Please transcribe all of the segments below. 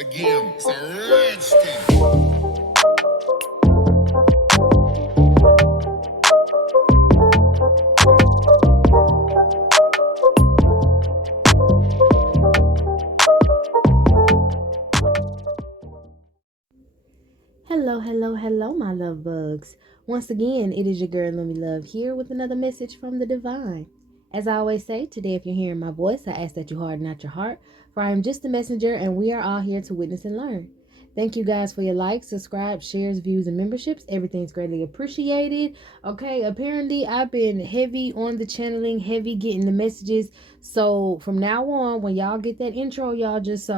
again. It's a rich thing. Hello, hello, hello, my love bugs. Once again, it is your girl, Lumi Love, here with another message from the divine. As I always say, today, if you're hearing my voice, I ask that you harden not your heart, for I am just a messenger, and we are all here to witness and learn. Thank you guys for your likes, subscribes, shares, views, and memberships. Everything's greatly appreciated. Okay, apparently, I've been heavy on the channeling, heavy getting the messages. So from now on, when y'all get that intro, y'all just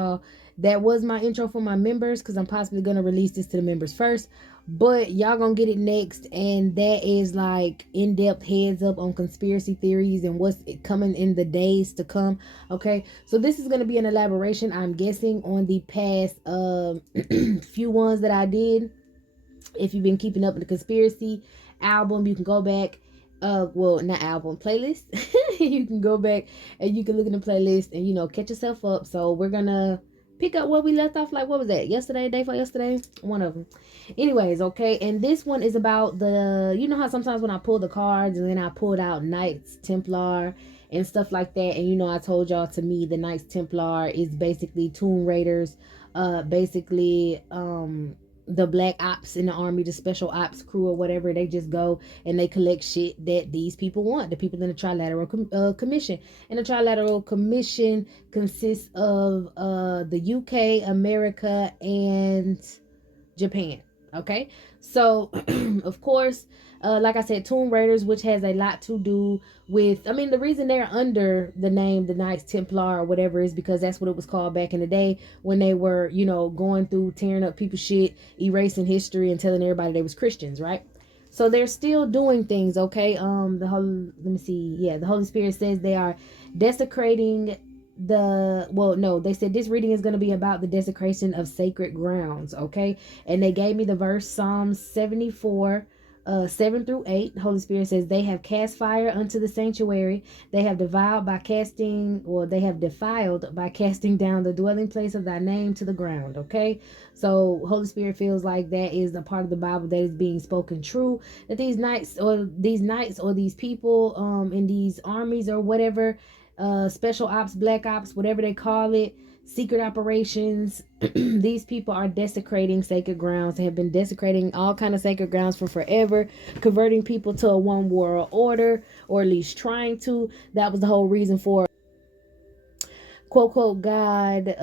that was my intro for my members, because I'm possibly going to release this to the members first, but y'all gonna get it next, and that is like in-depth heads up on conspiracy theories and what's coming in the days to come. Okay, so this is going to be an elaboration, I'm guessing, on the past few ones that I did. If you've been keeping up with the conspiracy album, you can go back, well, not album, playlist. You can go back and you can look in the playlist and catch yourself up. So we're gonna pick up where we left off. Like, what was that, yesterday, day for yesterday, one of them. Anyways, okay, and this one is about how sometimes when I pull the cards and then I pulled out Knights Templar and stuff like that, and I told y'all, to me, the Knights Templar is basically Tomb Raiders, basically the black ops in the army, the special ops crew or whatever. They just go and they collect shit that these people want, the people in the Trilateral Commission. And the Trilateral Commission consists of the UK, America, and Japan. Okay, so of course, like I said, Tomb Raiders, which has a lot to do with, the reason they're under the name the Knights Templar or whatever is because that's what it was called back in the day when they were, going through, tearing up people's shit, erasing history, and telling everybody they was Christians, right? So they're still doing things, okay? The Holy Spirit says they are desecrating they said this reading is going to be about the desecration of sacred grounds, okay? And they gave me the verse, Psalms 74 7 through 8. Holy Spirit says they have cast fire unto the sanctuary, they have defiled by casting down the dwelling place of thy name to the ground. Okay, so Holy Spirit feels like that is the part of the Bible that is being spoken true, that these knights or these people in these armies or whatever, special ops, black ops, whatever they call it, secret operations, these people are desecrating sacred grounds. They have been desecrating all kind of sacred grounds for forever, converting people to a one world order, or at least trying to. That was the whole reason for, quote, quote, God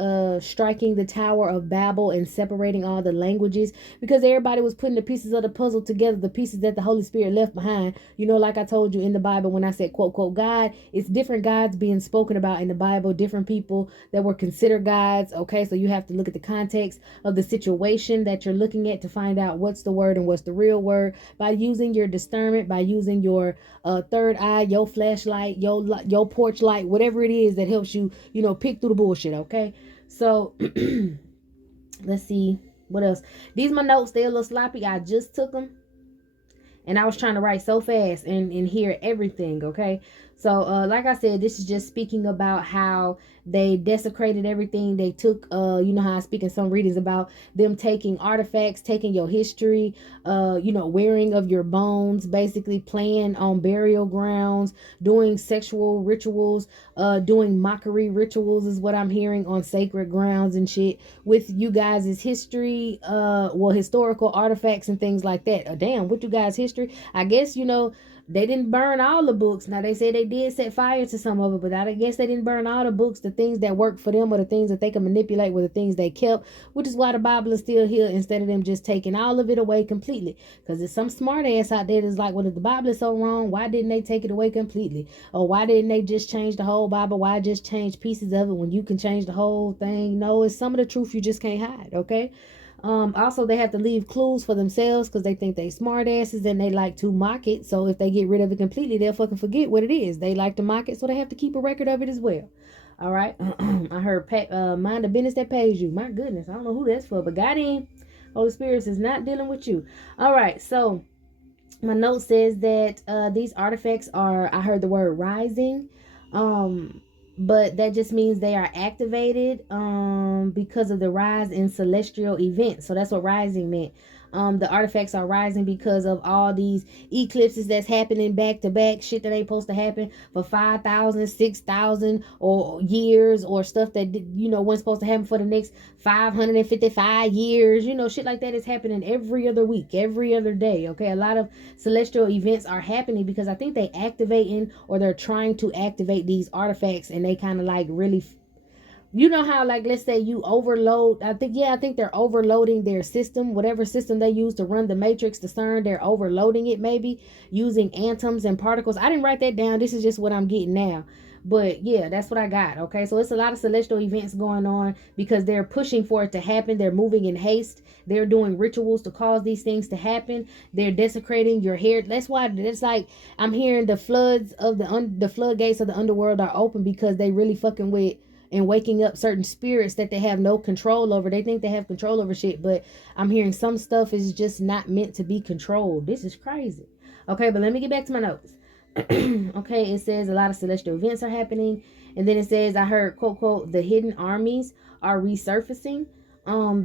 striking the Tower of Babel and separating all the languages, because everybody was putting the pieces of the puzzle together, the pieces that the Holy Spirit left behind. Like I told you in the Bible, when I said, quote, quote, God, it's different gods being spoken about in the Bible, different people that were considered gods. Okay, so you have to look at the context of the situation that you're looking at to find out what's the word and what's the real word, by using your discernment, by using your third eye, your flashlight, your porch light, whatever it is that helps you, pick through the bullshit. Okay, so let's see what else. These my notes, they're a little sloppy. I just took them and I was trying to write so fast and hear everything. Okay, so like I said, this is just speaking about how they desecrated everything. They took how I speak in some readings about them taking artifacts, taking your history, wearing of your bones, basically playing on burial grounds, doing sexual rituals, doing mockery rituals is what I'm hearing, on sacred grounds and shit, with you guys' history, historical artifacts and things like that. Damn, with you guys' history, I guess, they didn't burn all the books. Now, they say they did set fire to some of it, but I guess they didn't burn all the books. The things that worked for them, or the things that they can manipulate, were the things they kept, which is why the Bible is still here, instead of them just taking all of it away completely. Because there's some smart ass out there that's like, well, if the Bible is so wrong, why didn't they take it away completely? Or why didn't they just change the whole Bible? Why just change pieces of it when you can change the whole thing? No, it's some of the truth you just can't hide, okay? Also, they have to leave clues for themselves because they think they smart asses and they like to mock it. So if they get rid of it completely, they'll fucking forget what it is. They like to mock it, so they have to keep a record of it as well. All right. I heard mind the business that pays you. My goodness, I don't know who that's for, but God in. Holy Spirit is not dealing with you. All right. So my note says that these artifacts are, I heard the word rising. but that just means they are activated because of the rise in celestial events. So that's what rising meant. The artifacts are rising because of all these eclipses that's happening back to back, shit that ain't supposed to happen for 5,000, 6,000 or years, or stuff that wasn't supposed to happen for the next 555 years. Shit like that is happening every other week, every other day. Okay, a lot of celestial events are happening because I think they activating, or they're trying to activate these artifacts, and they kind of like really, how, like, let's say you overload, I think they're overloading their system, whatever system they use to run the matrix, the CERN, they're overloading it, maybe using atoms and particles. I didn't write that down, this is just what I'm getting now. But yeah, that's what I got. Okay, so it's a lot of celestial events going on because they're pushing for it to happen. They're moving in haste. They're doing rituals to cause these things to happen. They're desecrating your hair. That's why it's like I'm hearing the floods of the floodgates of the underworld are open, because they really fucking with and waking up certain spirits that they have no control over. They think they have control over shit, but I'm hearing some stuff is just not meant to be controlled. This is crazy. Okay, but let me get back to my notes. Okay, it says a lot of celestial events are happening, and then it says, I heard, quote quote, the hidden armies are resurfacing,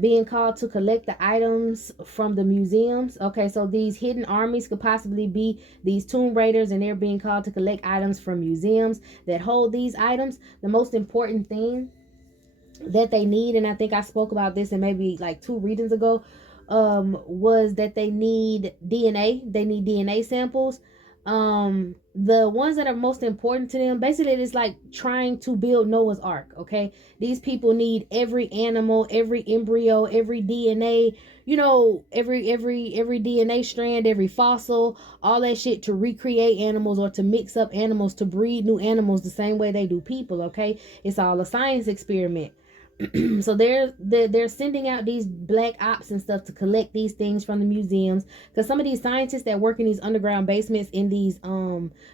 being called to collect the items from the museums. Okay, so these hidden armies could possibly be these tomb raiders, and they're being called to collect items from museums that hold these items. The most important thing that they need, and I think I spoke about this in maybe like 2 readings ago, was that they need DNA. They need DNA samples. The ones that are most important to them, basically it's like trying to build Noah's Ark. Okay, these people need every animal, every embryo, every DNA, every DNA strand, every fossil, all that shit, to recreate animals or to mix up animals to breed new animals the same way they do people. Okay, it's all a science experiment. So they're sending out these black ops and stuff to collect these things from the museums, because some of these scientists that work in these underground basements in these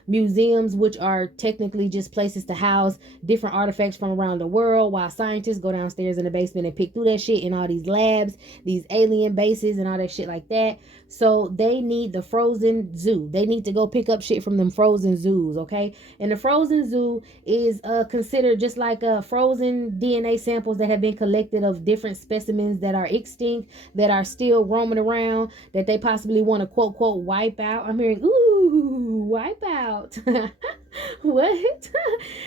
museums, which are technically just places to house different artifacts from around the world, while scientists go downstairs in the basement and pick through that shit in all these labs, these alien bases and all that shit like that. So they need the frozen zoo. They need to go pick up shit from them frozen zoos. Okay, and the frozen zoo is considered just like frozen DNA samples that have been collected of different specimens that are extinct, that are still roaming around, that they possibly want to quote quote wipe out. I'm hearing, ooh, wipe out. What?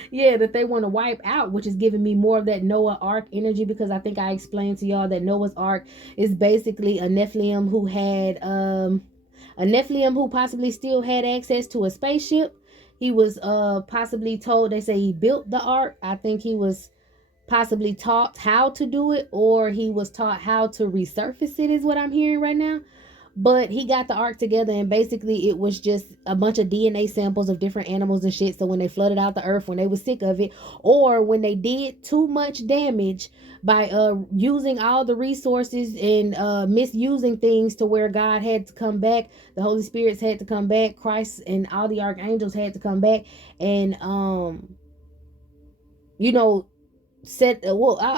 Yeah, that they want to wipe out, which is giving me more of that Noah Ark energy, because I think I explained to y'all that Noah's Ark is basically a Nephilim who had possibly still had access to a spaceship. He was possibly told, they say he built the ark. I think he was possibly taught how to do it, or he was taught how to resurface it, is what I'm hearing right now. But he got the ark together, and basically it was just a bunch of DNA samples of different animals and shit. So when they flooded out the earth, when they were sick of it, or when they did too much damage by using all the resources and misusing things, to where God had to come back, the Holy Spirits had to come back, Christ and all the archangels had to come back and I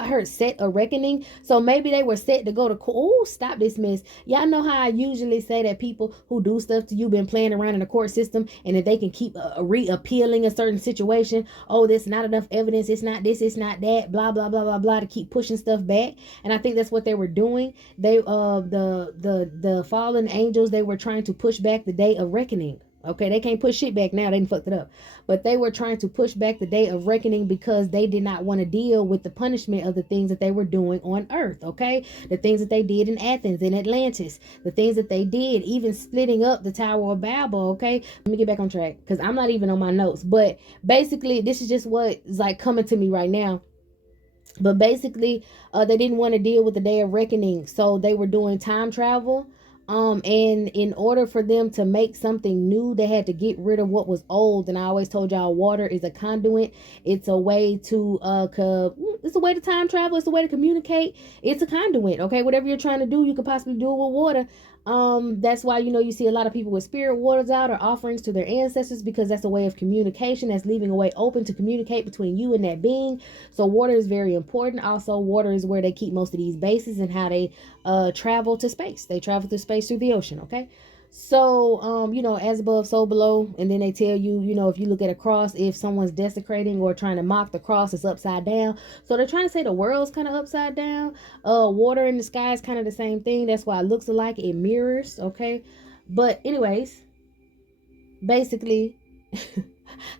heard set a reckoning. So maybe they were set to go to court. Oh, stop this mess. Y'all know how I usually say that people who do stuff to you been playing around in the court system, and if they can keep reappealing a certain situation, oh, there's not enough evidence, it's not this, it's not that, blah blah blah blah blah, to keep pushing stuff back. And I think that's what they were doing. They the fallen angels, they were trying to push back the day of reckoning. Okay, they can't push shit back now. They done fucked it up. But they were trying to push back the day of reckoning because they did not want to deal with the punishment of the things that they were doing on earth. Okay, the things that they did in Athens, in Atlantis, the things that they did, even splitting up the Tower of Babel. Okay, let me get back on track, because I'm not even on my notes. But basically, this is just what is like coming to me right now. But basically, they didn't want to deal with the day of reckoning, so they were doing time travel. And in order for them to make something new, they had to get rid of what was old. And I always told y'all, water is a conduit. It's a way to it's a way to time travel. It's a way to communicate. It's a conduit. Okay, whatever you're trying to do, you could possibly do it with water. That's why you see a lot of people with spirit waters out, or offerings to their ancestors, because that's a way of communication. That's leaving a way open to communicate between you and that being. So water is very important. Also, water is where they keep most of these bases, and how they travel to space. They travel to space through the ocean. Okay, So, as above, so below. And then they tell you, if you look at a cross, if someone's desecrating or trying to mock the cross, it's upside down. So they're trying to say the world's kind of upside down. Water in the sky is kind of the same thing. That's why it looks alike. It mirrors, okay? But anyways, basically,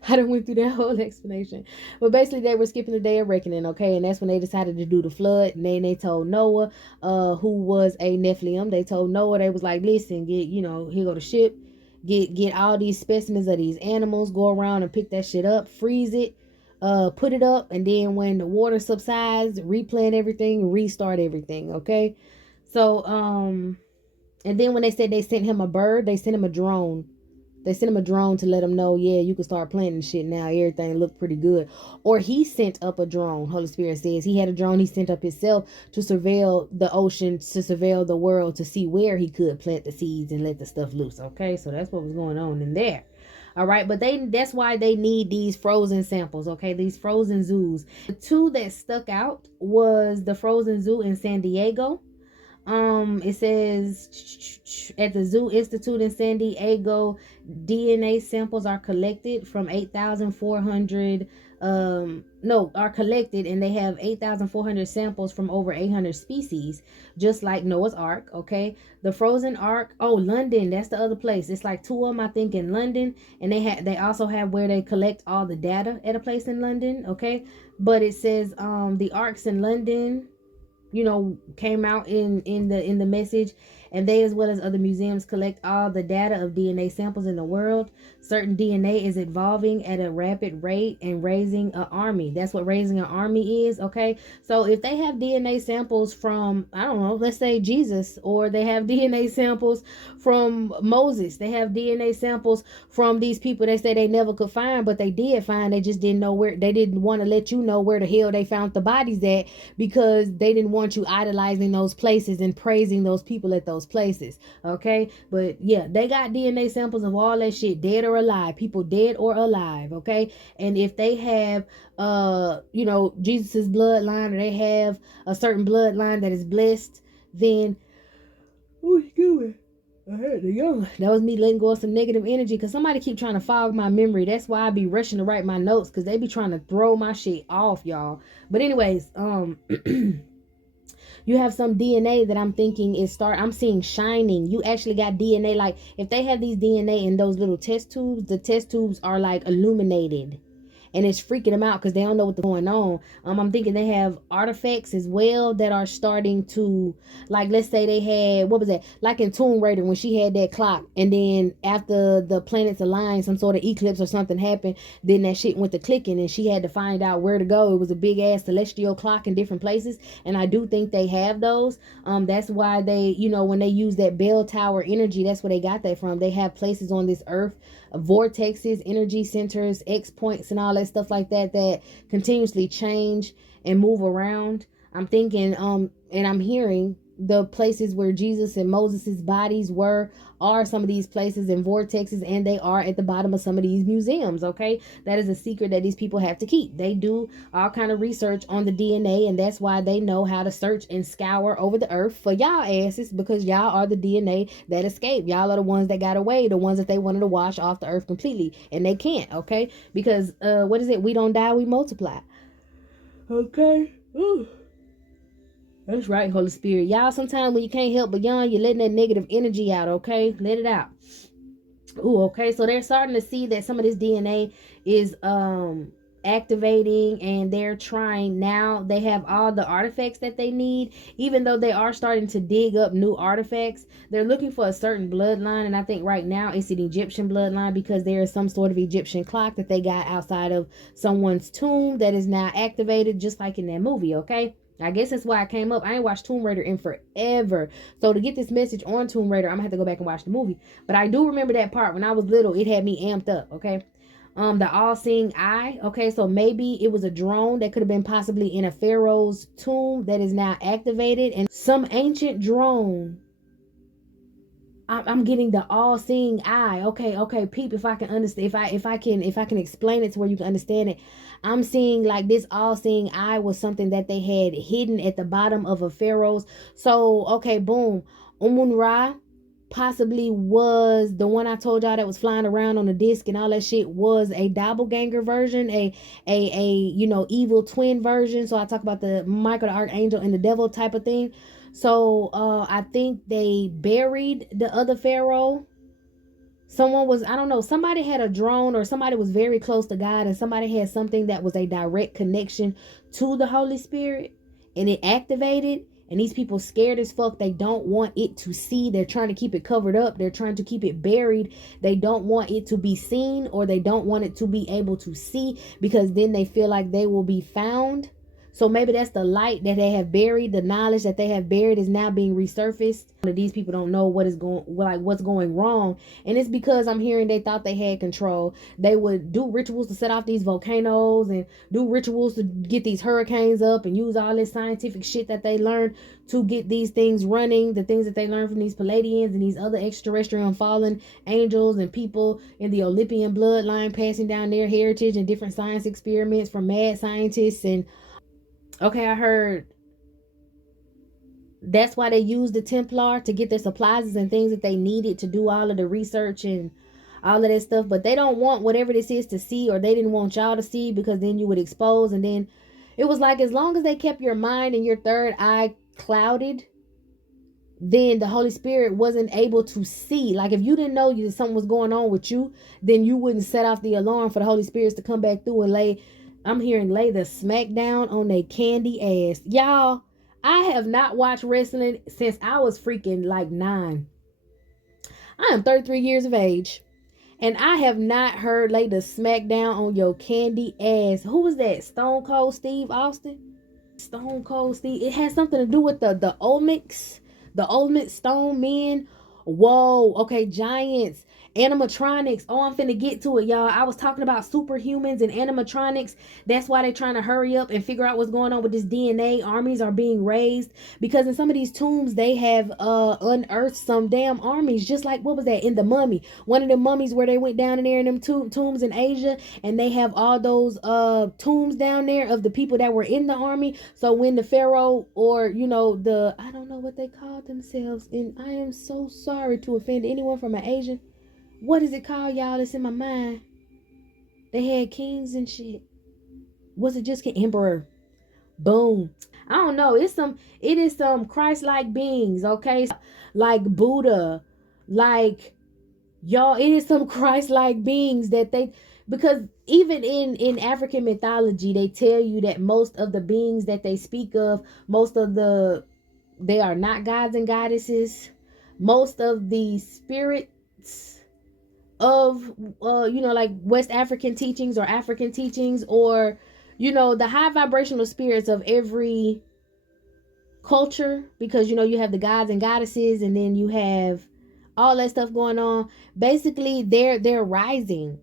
I done went through that whole explanation. But basically they were skipping the day of reckoning, okay? And that's when they decided to do the flood. And then they told Noah, who was a Nephilim, they told Noah, they was like, listen, get, here go the ship. Get all these specimens of these animals, go around and pick that shit up, freeze it, put it up, and then when the water subsides, replant everything, restart everything, okay? So, and then when they said they sent him a bird, they sent him a drone. They sent him a drone to let him know, yeah, you can start planting shit now. Everything looked pretty good. Or he sent up a drone. Holy Spirit says he had a drone he sent up himself to surveil the ocean, to surveil the world, to see where he could plant the seeds and let the stuff loose. Okay, so that's what was going on in there. All right, but that's why they need these frozen samples, okay? These frozen zoos. The two that stuck out was the frozen zoo in San Diego. It says at the Zoo Institute in San Diego, DNA samples are collected from 8,400 are collected, and they have 8,400 samples from over 800 species, just like Noah's Ark. Okay, the frozen ark. Oh, London, that's the other place. It's like two of them, I think, in London, and they also have where they collect all the data at a place in London. Okay, but it says the arks in London, came out in the message, and they, as well as other museums, collect all the data of DNA samples in the world. Certain DNA is evolving at a rapid rate and raising an army. That's what raising an army is. Okay, so if they have DNA samples from, I don't know, let's say Jesus, or they have DNA samples from Moses, they have DNA samples from these people they say they never could find, but they did find, they just didn't know where. They didn't want to let you know where the hell they found the bodies at, because they didn't want you idolizing those places and praising those people at those places. Okay, but yeah, they got DNA samples of all that shit, dead or alive, people dead or alive. Okay, and if they have Jesus's bloodline, or they have a certain bloodline that is blessed, then I heard the young. That was me letting go of some negative energy, because somebody keep trying to fog my memory. That's why I be rushing to write my notes, because they be trying to throw my shit off, y'all. But anyways, you have some DNA that I'm thinking I'm seeing shining. You actually got DNA. Like, if they have these DNA in those little test tubes, the test tubes are like illuminated. And it's freaking them out because they don't know what's going on. I'm thinking they have artifacts as well that are starting to, like, let's say they had, what was that? Like in Tomb Raider, when she had that clock, and then after the planets aligned, some sort of eclipse or something happened, then that shit went to clicking, and she had to find out where to go. It was a big ass celestial clock in different places, and I do think they have those. That's why they, when they use that bell tower energy, that's where they got that from. They have places on this earth, vortexes, energy centers, X points, and all that stuff like that continuously change and move around. I'm thinking, and I'm hearing the places where Jesus and Moses's bodies are some of these places and vortexes, and they are at the bottom of some of these museums. Okay, that is a secret that these people have to keep. They do all kind of research on the DNA, and that's why they know how to search and scour over the earth for y'all asses, because y'all are the DNA that escaped. Y'all are the ones that got away, the ones that they wanted to wash off the earth completely, and they can't. Okay, because what is it? We don't die, we multiply. Okay. Ooh. That's right, Holy Spirit. Y'all, sometimes when you can't help but yawn, you're letting that negative energy out, okay? Let it out. Ooh, okay. So they're starting to see that some of this DNA is activating, and they're trying now. They have all the artifacts that they need, even though they are starting to dig up new artifacts. They're looking for a certain bloodline, and I think right now it's an Egyptian bloodline, because there is some sort of Egyptian clock that they got outside of someone's tomb that is now activated, just like in that movie, okay? I guess that's why I came up. I ain't watched Tomb Raider in forever. So to get this message on Tomb Raider, I'm gonna have to go back and watch the movie. But I do remember that part when I was little. It had me amped up, okay? The all-seeing eye. Okay, so maybe it was a drone that could have been possibly in a pharaoh's tomb that is now activated, and some ancient drone. I'm getting the all-seeing eye. Okay, peep. If I can understand, if I can explain it to where you can understand it, I'm seeing like this all-seeing eye was something that they had hidden at the bottom of a pharaoh's. So okay, boom, Umun Ra. possibly was the one I told y'all that was flying around on the disc and all that shit was a doppelganger version, a you know, evil twin version. So I talk about the Michael the Archangel and the devil type of thing. So I think they buried the other pharaoh. Someone was, I don't know, somebody had a drone or somebody was very close to God and somebody had something that was a direct connection to the Holy Spirit and it activated, and these people scared as fuck. They don't want it to see. They're trying to keep it covered up. They're trying to keep it buried. They don't want it to be seen, or they don't want it to be able to see, because then they feel like they will be found. So maybe that's the light that they have buried. The knowledge that they have buried is now being resurfaced. These people don't know what is going, like what's going wrong, and it's because I'm hearing they thought they had control. They would do rituals to set off these volcanoes and do rituals to get these hurricanes up and use all this scientific shit that they learned to get these things running. The things that they learned from these Palladians and these other extraterrestrial and fallen angels and people in the Olympian bloodline, passing down their heritage and different science experiments from mad scientists. And okay, I heard that's why they used the Templar to get their supplies and things that they needed to do all of the research and all of that stuff. But they don't want whatever this is to see, or they didn't want y'all to see, because then you would expose. And then it was like, as long as they kept your mind and your third eye clouded, then the Holy Spirit wasn't able to see. Like if you didn't know that something was going on with you, then you wouldn't set off the alarm for the Holy Spirits to come back through and lay, I'm hearing, lay the smack down on they candy ass. Y'all, I have not watched wrestling since I was freaking like 9. I am 33 years of age, and I have not heard lay the smack down on your candy ass. Who was that? Stone Cold Steve Austin? Stone Cold Steve. It has something to do with the Olmecs, the Ultimate Stone Men. Whoa. Okay, Giants. Animatronics. Oh, I'm finna get to it, y'all. I was talking about superhumans and animatronics. That's why they're trying to hurry up and figure out what's going on with this DNA. Armies are being raised because in some of these tombs they have unearthed some damn armies, just like, what was that, in the Mummy, one of the mummies where they went down in there in them tombs in Asia, and they have all those tombs down there of the people that were in the army. So when the pharaoh, or you know, the, I don't know what they called themselves, and I am so sorry to offend anyone from an Asian. What is it called, y'all? It's in my mind. They had kings and shit. Was it just emperor? Boom. I don't know. It is some Christ-like beings, okay? Like Buddha, like y'all. It is some Christ-like beings that they, because even in African mythology, they tell you that most of the beings that they speak of, they are not gods and goddesses. Most of the spirits of you know, like West African teachings or African teachings, or you know, the high vibrational spirits of every culture, because you know, you have the gods and goddesses, and then you have all that stuff going on. Basically they're rising.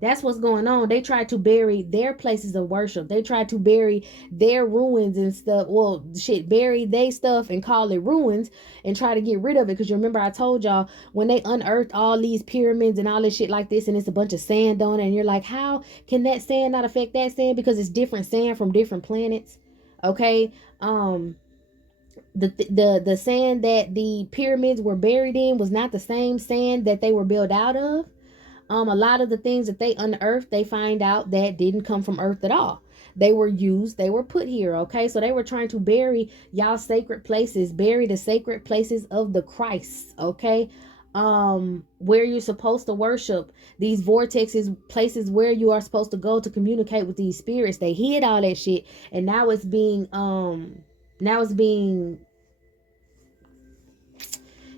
That's what's going on. They try to bury their places of worship. They try to bury their ruins and stuff. Well, shit, bury they stuff and call it ruins and try to get rid of it. Because you remember I told y'all, when they unearthed all these pyramids and all this shit like this, and it's a bunch of sand on it, and you're like, how can that sand not affect that sand? Because it's different sand from different planets. Okay. The sand that the pyramids were buried in was not the same sand that they were built out of. A lot of the things that they unearthed, they find out that didn't come from Earth at all. They were used, they were put here, okay? So they were trying to bury y'all sacred places, bury the sacred places of the Christ, okay? Where you're supposed to worship, these vortexes, places where you are supposed to go to communicate with these spirits. They hid all that shit, and now it's being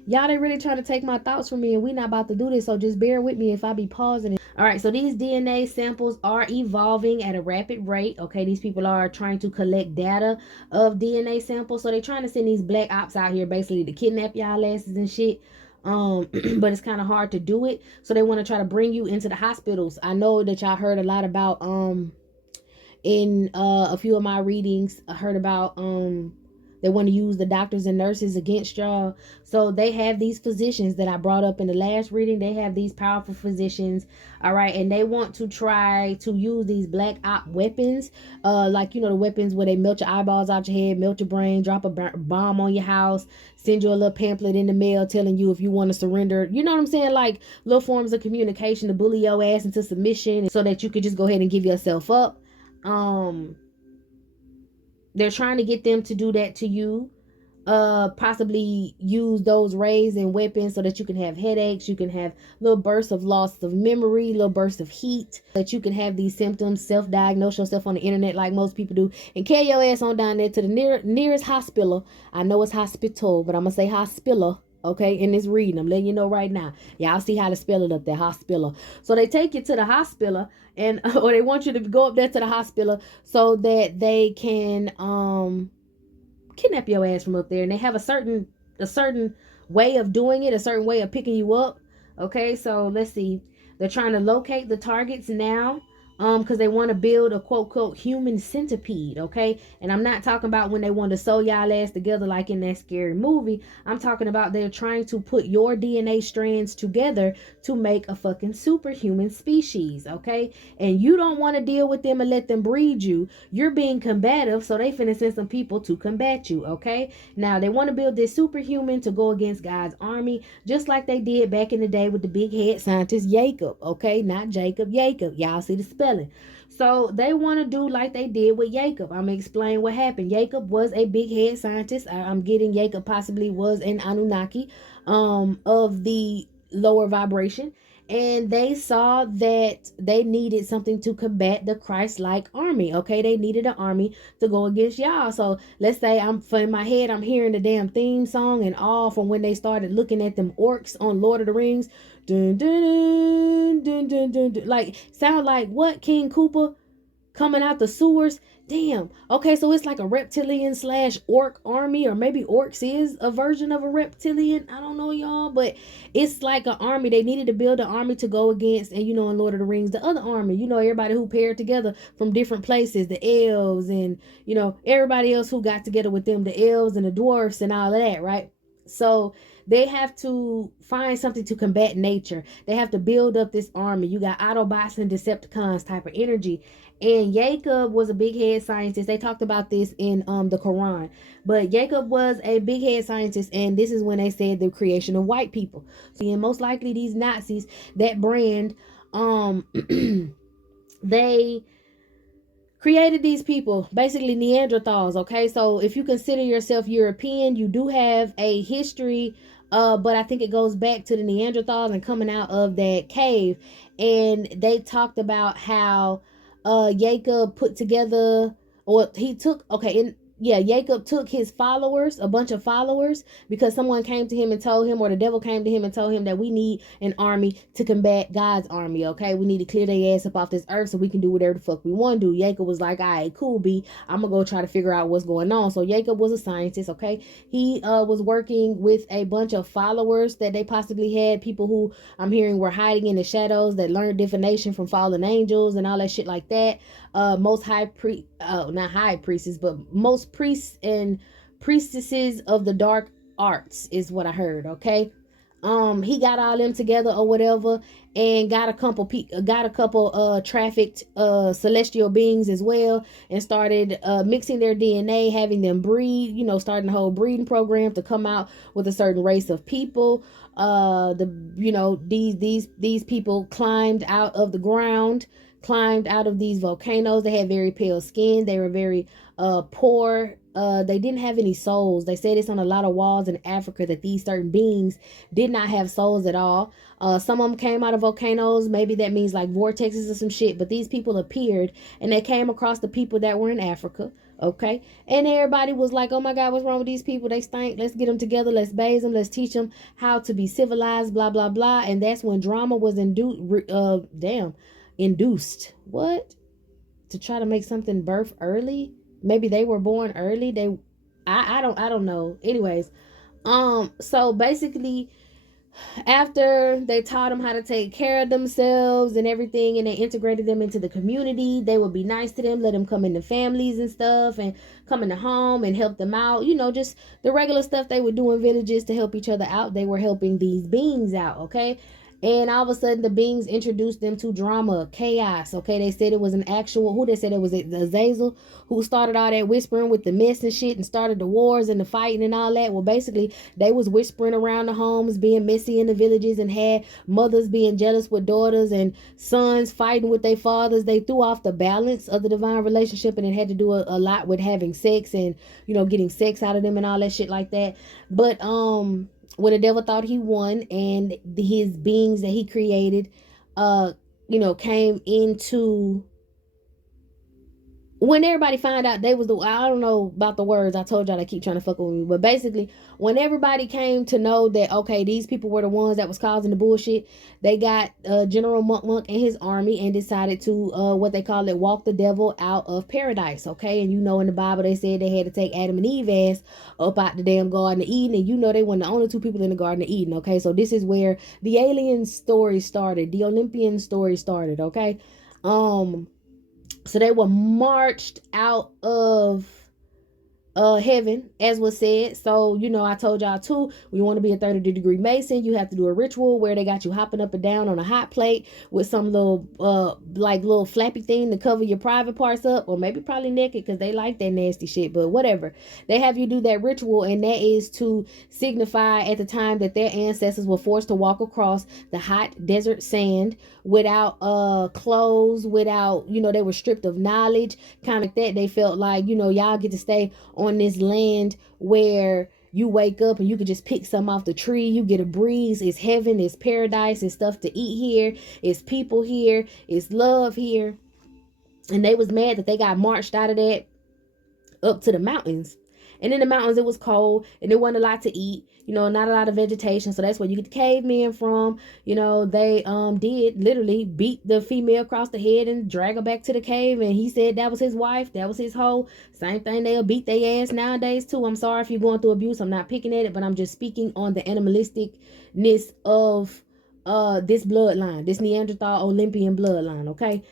y'all, they really trying to take my thoughts from me, and we not about to do this, so just bear with me if I be pausing it. All right, so these DNA samples are evolving at a rapid rate, okay? These people are trying to collect data of DNA samples, so they're trying to send these black ops out here basically to kidnap y'all asses and shit. But it's kind of hard to do it, so they want to try to bring you into the hospitals. I know that y'all heard a lot about in a few of my readings, I heard about They want to use the doctors and nurses against y'all. So they have these physicians that I brought up in the last reading. They have these powerful physicians, all right, and they want to try to use these black op weapons, like, you know, the weapons where they melt your eyeballs out your head, melt your brain, drop a bomb on your house, send you a little pamphlet in the mail telling you if you want to surrender. You know what I'm saying? Like little forms of communication to bully your ass into submission so that you could just go ahead and give yourself up. They're trying to get them to do that to you. Possibly use those rays and weapons so that you can have headaches, you can have little bursts of loss of memory, little bursts of heat, that you can have these symptoms, self-diagnose yourself on the internet like most people do, and carry your ass on down there to the nearest hospital. I know it's hospital, but I'm gonna say hospital, okay, in this reading. I'm letting you know right now. Y'all see how to spell it up there, hospital. So they take you to the hospital, and or they want you to go up there to the hospital so that they can kidnap your ass from up there. And they have a certain way of doing it, a certain way of picking you up. Okay, so let's see. They're trying to locate the targets now, because they want to build a quote human centipede. Okay, and I'm not talking about when they want to sew y'all ass together like in that scary movie. I'm talking about they're trying to put your DNA strands together to make a fucking superhuman species. Okay, and you don't want to deal with them and let them breed you. You're being combative, so they finna send some people to combat you. Okay, now they want to build this superhuman to go against God's army, just like they did back in the day with the big head scientist Jacob. Okay, not Jacob, Jacob. Y'all see the spelling. So they want to do like they did with Jacob. I'm gonna explain what happened. Jacob was a big head scientist. I'm getting Jacob possibly was an Anunnaki of the lower vibration, and they saw that they needed something to combat the Christ-like army. Okay, they needed an army to go against y'all. So let's say in my head I'm hearing the damn theme song and all from when they started looking at them orcs on Lord of the Rings. Dun, dun, dun, dun, dun, dun. Like sound like what, King Koopa coming out the sewers. Damn. Okay, so it's like a reptilian slash orc army, or maybe orcs is a version of a reptilian. I don't know, y'all, but it's like an army. They needed to build an army to go against, and you know, in Lord of the Rings, the other army, you know, everybody who paired together from different places, the elves, and you know, everybody else who got together with them, the elves and the dwarfs and all of that, right? So they have to find something to combat nature. They have to build up this army. You got Autobots and Decepticons type of energy. And Jacob was a big head scientist. They talked about this in the Quran. But Jacob was a big head scientist, and this is when they said the creation of white people. And most likely these Nazis, that brand, they created these people, basically Neanderthals. Okay, so if you consider yourself European, you do have a history, but I think it goes back to the Neanderthals and coming out of that cave. And they talked about how Jacob put together, or he took, Jacob took his followers, a bunch of followers, because someone came to him and told him, or the devil came to him and told him that we need an army to combat God's army. Okay, we need to clear their ass up off this earth so we can do whatever the fuck we want to do. Jacob was like, all right, cool, B, I'm gonna go try to figure out what's going on. So Jacob was a scientist. Okay, he was working with a bunch of followers that they possibly had, people who I'm hearing were hiding in the shadows, that learned divination from fallen angels and all that shit like that. Most not high priests, but most priests and priestesses of the dark arts is what I heard. Okay, he got all them together or whatever, and got a couple trafficked celestial beings as well, and started mixing their DNA, having them breed, you know, starting the whole breeding program to come out with a certain race of people. These people climbed out of the ground, climbed out of these volcanoes. They had very pale skin. They were very poor. They didn't have any souls. They say this on a lot of walls in Africa, that these certain beings did not have souls at all. Some of them came out of volcanoes. Maybe that means like vortexes or some shit. But these people appeared, and they came across the people that were in Africa. Okay, and everybody was like, oh my God, what's wrong with these people? They stink. Let's get them together. Let's bathe them. Let's teach them how to be civilized, blah blah blah. And that's when drama was induced. What? To try to make something birth early? Maybe they were born early. I don't know. Anyways, so basically After they taught them how to take care of themselves and everything, and they integrated them into the community, they would be nice to them, let them come into families and stuff, and come into home and help them out, just the regular stuff they would do in villages to help each other out. They were helping these beings out, okay? And all of a sudden, the beings introduced them to drama, chaos. Okay, they said it was an actual. Who they said it was? Azazel, who started all that whispering with the mess and shit, and started the wars and the fighting and all that. Well, basically, they was whispering around the homes, being messy in the villages, and had mothers being jealous with daughters and sons fighting with their fathers. They threw off the balance of the divine relationship, and it had to do a lot with having sex and getting sex out of them and all that shit like that. But when the devil thought he won, and his beings that he created came into, when everybody found out they was I don't know about the words, I told y'all they keep trying to fuck with me, but basically when everybody came to know that, okay, these people were the ones that was causing the bullshit, they got General Monk and his army, and decided to what they call it, walk the devil out of paradise. Okay, and in the Bible they said they had to take Adam and Eve ass up out the damn Garden of Eden, and they weren't the only two people in the Garden of Eden. Okay, so this is where the alien story started, the Olympian story started. Okay, so they were marched out of heaven, as was said. So I told y'all too, when you want to be a 30-degree Mason, you have to do a ritual where they got you hopping up and down on a hot plate with some little little flappy thing to cover your private parts up, or maybe probably naked, because they like that nasty shit. But whatever, they have you do that ritual, and that is to signify at the time that their ancestors were forced to walk across the hot desert sand without clothes, without they were stripped of knowledge, kind of like that. They felt like y'all get to stay on this land where you wake up and you could just pick some off the tree, you get a breeze. It's heaven, it's paradise, it's stuff to eat here, it's people here, it's love here. And they was mad that they got marched out of that up to the mountains. And in the mountains it was cold, and there wasn't a lot to eat, not a lot of vegetation. So that's where you get the cavemen from. They did literally beat the female across the head and drag her back to the cave, and he said that was his wife, that was his hoe. Same thing, they'll beat their ass nowadays too. I'm sorry if you're going through abuse, I'm not picking at it, but I'm just speaking on the animalisticness of this bloodline, this Neanderthal Olympian bloodline. Okay,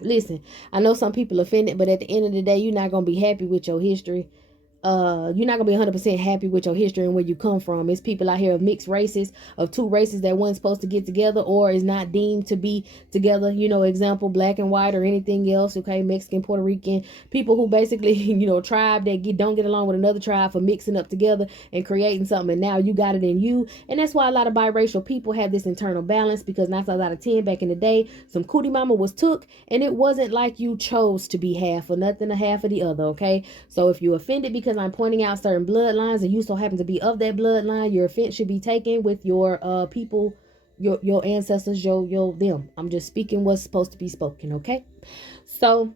listen, I know some people offended, but at the end of the day, you're not going to be happy with your history. You're not gonna be 100% happy with your history and where you come from. It's people out here of mixed races, of two races that weren't supposed to get together or is not deemed to be together. Example, black and white or anything else. Okay, Mexican, Puerto Rican, people who basically, tribe that don't get along with another tribe for mixing up together and creating something. And now you got it in you, and that's why a lot of biracial people have this internal balance, because 9 times out of 10 back in the day, some cootie mama was took, and it wasn't like you chose to be half or nothing or half of the other. Okay, so if you're offended because I'm pointing out certain bloodlines and you so happen to be of that bloodline, your offense should be taken with your people, your ancestors, your them. I'm just speaking what's supposed to be spoken. Okay, so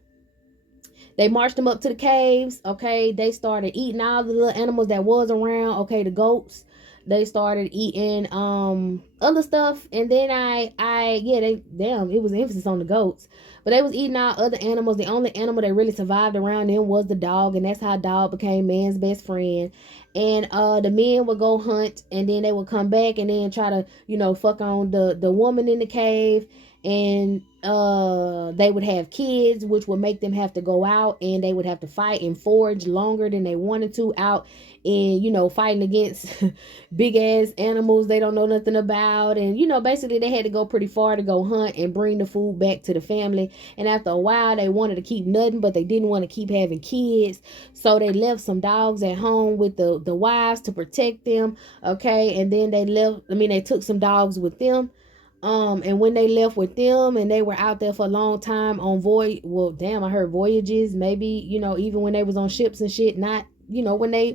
they marched them up to the caves. Okay, they started eating all the little animals that was around. Okay, the goats. They started eating other stuff, and then it was emphasis on the goats, but they was eating all other animals. The only animal that really survived around them was the dog, and that's how dog became man's best friend. And the men would go hunt, and then they would come back and then try to fuck on the woman in the cave, and they would have kids, which would make them have to go out, and they would have to fight and forage longer than they wanted to out in fighting against big ass animals they don't know nothing about. And basically they had to go pretty far to go hunt and bring the food back to the family. And after a while they wanted to keep nothing, but they didn't want to keep having kids, so they left some dogs at home with the wives to protect them. Okay, and then they took some dogs with them. And when they left with them and they were out there for a long time on I heard voyages, maybe, even when they was on ships and shit, not, when they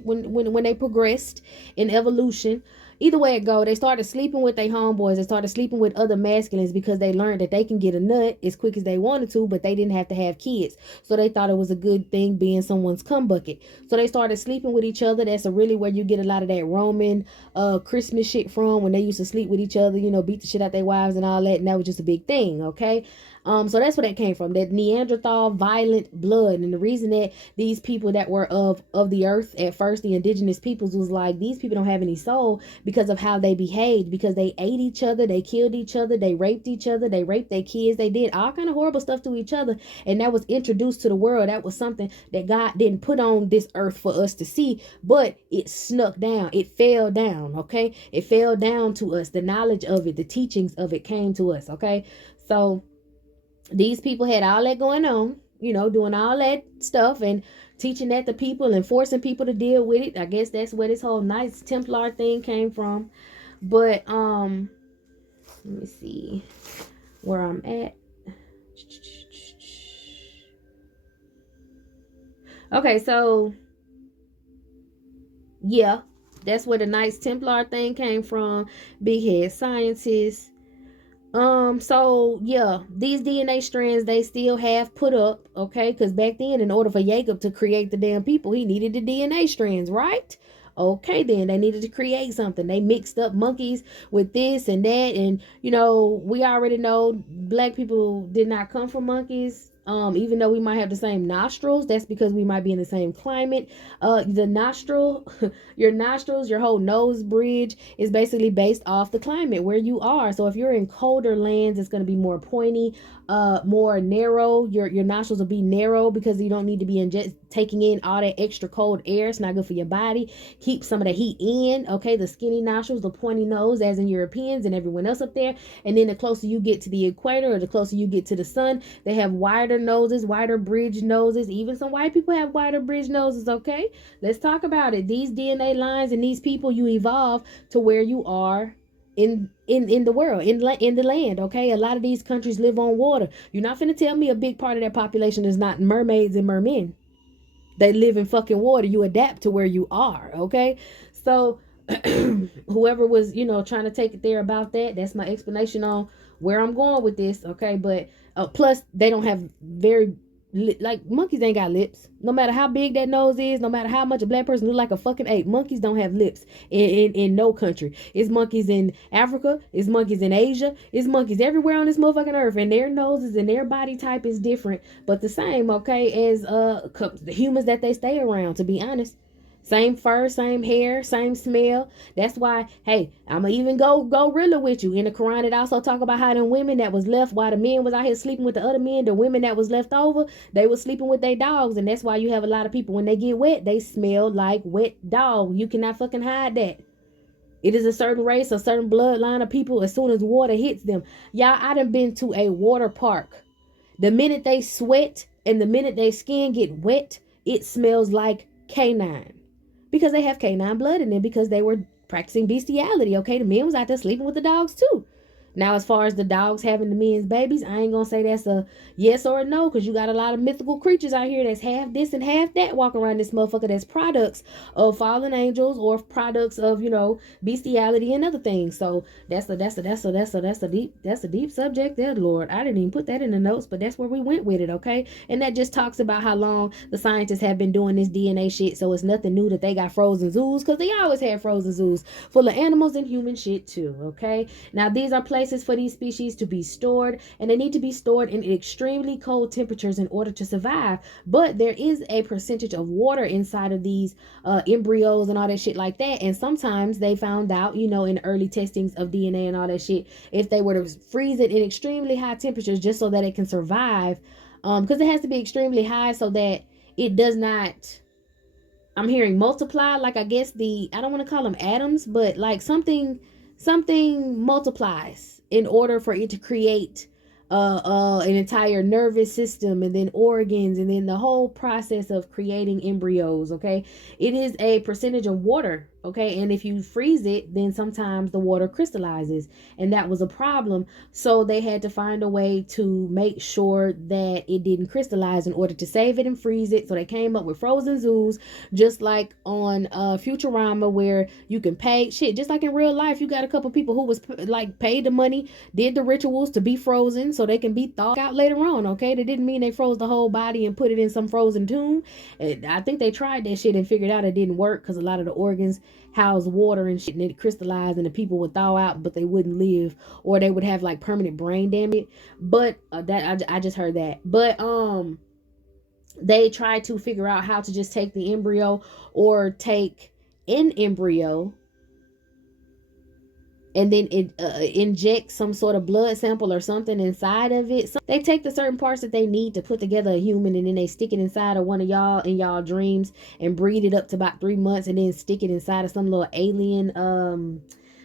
progressed in evolution, either way it go, they started sleeping with their homeboys. They started sleeping with other masculines because they learned that they can get a nut as quick as they wanted to, but they didn't have to have kids. So they thought it was a good thing being someone's cum bucket. So they started sleeping with each other. That's really where you get a lot of that Roman Christmas shit from, when they used to sleep with each other, beat the shit out their wives and all that, and that was just a big thing, okay? So that's where that came from, that Neanderthal violent blood. And the reason that these people that were of the earth at first, the indigenous peoples, was like, these people don't have any soul because of how they behaved, because they ate each other, they killed each other, they raped each other, they raped their kids, they did all kind of horrible stuff to each other. And that was introduced to the world. That was something that God didn't put on this earth for us to see, but it snuck down, it fell down, okay? It fell down to us. The knowledge of it, the teachings of it came to us, okay? So these people had all that going on, doing all that stuff and teaching that to people and forcing people to deal with it. I guess that's where this whole Knights Templar thing came from. But let me see where I'm at. Okay, so yeah, that's where the Knights Templar thing came from. Big head scientists. So yeah, these DNA strands, they still have put up, okay? Because back then, in order for Jacob to create the damn people, he needed the DNA strands, right? Okay, then they needed to create something. They mixed up monkeys with this and that, and we already know black people did not come from monkeys. Even though we might have the same nostrils, that's because we might be in the same climate. The nostril, your nostrils, your whole nose bridge is basically based off the climate where you are. So if you're in colder lands, it's going to be more pointy, more narrow. Your nostrils will be narrow because you don't need to be taking in all that extra cold air. It's not good for your body. Keep some of the heat in, okay? The skinny nostrils, the pointy nose, as in Europeans and everyone else up there. And then the closer you get to the equator, or the closer you get to the sun, they have wider noses, wider bridge noses. Even some white people have wider bridge noses, okay? Let's talk about it. These DNA lines and these people, you evolve to where you are in the world, in the land, okay? A lot of these countries live on water. You're not finna tell me a big part of their population is not mermaids and mermen. They live in fucking water. You adapt to where you are, okay? So whoever was, trying to take it there about that, that's my explanation on where I'm going with this, okay? But plus, they don't have like monkeys ain't got lips. No matter how big that nose is, no matter how much a black person look like a fucking ape, monkeys don't have lips in no country. It's monkeys in Africa, it's monkeys in Asia, it's monkeys everywhere on this motherfucking earth, and their noses and their body type is different, but the same, okay, as the humans that they stay around, to be honest. Same fur, same hair, same smell. That's why, hey, I'ma even go gorilla with you. In the Quran, it also talk about how them women that was left while the men was out here sleeping with the other men, the women that was left over, they was sleeping with their dogs. And that's why you have a lot of people, when they get wet, they smell like wet dog. You cannot fucking hide that. It is a certain race, a certain bloodline of people. As soon as water hits them, y'all, I done been to a water park. The minute they sweat and the minute their skin get wet, it smells like canine. Because they have canine blood in them, because they were practicing bestiality, okay? The men was out there sleeping with the dogs too. Now, as far as the dogs having the men's babies, I ain't gonna say that's a yes or a no, because you got a lot of mythical creatures out here that's half this and half that walking around this motherfucker, that's products of fallen angels or products of, bestiality and other things. So that's a deep subject there, Lord. I didn't even put that in the notes, but that's where we went with it, okay? And that just talks about how long the scientists have been doing this DNA shit. So it's nothing new that they got frozen zoos, because they always had frozen zoos full of animals and human shit too, okay? Now, these are places for these species to be stored, and they need to be stored in extremely cold temperatures in order to survive. But there is a percentage of water inside of these embryos and all that shit like that. And sometimes they found out, in early testings of DNA and all that shit, if they were to freeze it in extremely high temperatures just so that it can survive, because it has to be extremely high so that it does not, I'm hearing multiply, like I guess I don't want to call them atoms, but like something multiplies in order for it to create an entire nervous system, and then organs, and then the whole process of creating embryos, okay? It is a percentage of water Okay, and if you freeze it, then sometimes the water crystallizes, and that was a problem. So they had to find a way to make sure that it didn't crystallize in order to save it and freeze it. So they came up with frozen zoos, just like on Futurama, where you can pay shit, just like in real life. You got a couple people who was like paid the money, did the rituals to be frozen so they can be thawed out later on. Okay, that didn't mean they froze the whole body and put it in some frozen tomb. And I think they tried that shit and figured out it didn't work because a lot of the organs house water and shit, and it crystallized, and the people would thaw out, but they wouldn't live, or they would have like permanent brain damage. But I just heard that. But they tried to figure out how to just take the embryo or take an embryo and then it inject some sort of blood sample or something inside of it. So they take the certain parts that they need to put together a human, and then they stick it inside of one of y'all in y'all dreams and breed it up to about 3 months, and then stick it inside of some little alien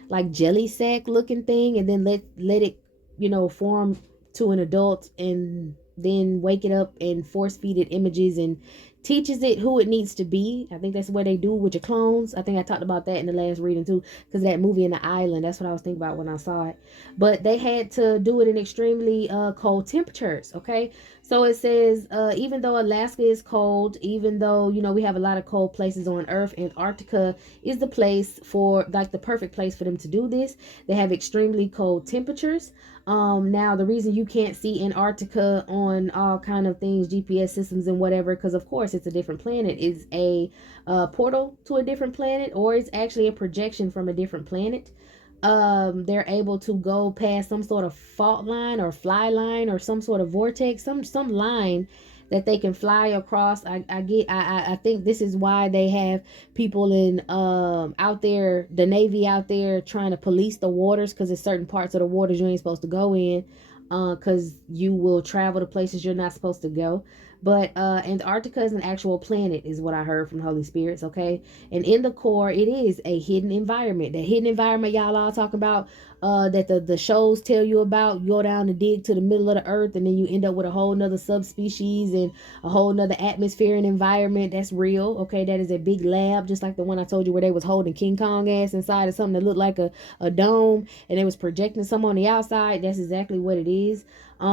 like jelly sack looking thing, and then let it, you know, form to an adult, and then wake it up and force feed it images and teaches it who it needs to be. I think that's what they do with your clones. I think I talked about that in the last reading too, because that movie in the island, that's what I was thinking about when I saw it. But they had to do it in extremely cold temperatures. Okay, so it says even though Alaska is cold, even though, you know, we have a lot of cold places on Earth, Antarctica is the place for, like, the perfect place for them to do this. They have extremely cold temperatures. Now the reason you can't see Antarctica on all kind of things, GPS systems and whatever, because of course it's a different planet, is a portal to a different planet, or it's actually a projection from a different planet. They're able to go past some sort of fault line or fly line or some sort of vortex, some line that they can fly across. I think this is why they have people in out there, the Navy out there, trying to police the waters, because there's certain parts of the waters you ain't supposed to go in, because you will travel to places you're not supposed to go. But Antarctica is an actual planet, is what I heard from Holy Spirits. Okay, and in the core, it is a hidden environment. That hidden environment y'all all talk about, that the shows tell you about. You go down and dig to the middle of the earth, and then you end up with a whole nother subspecies and a whole nother atmosphere and environment. That's real. Okay, that is a big lab, just like the one I told you where they was holding King Kong ass inside of something that looked like a dome, and they was projecting some on the outside. That's exactly what it is.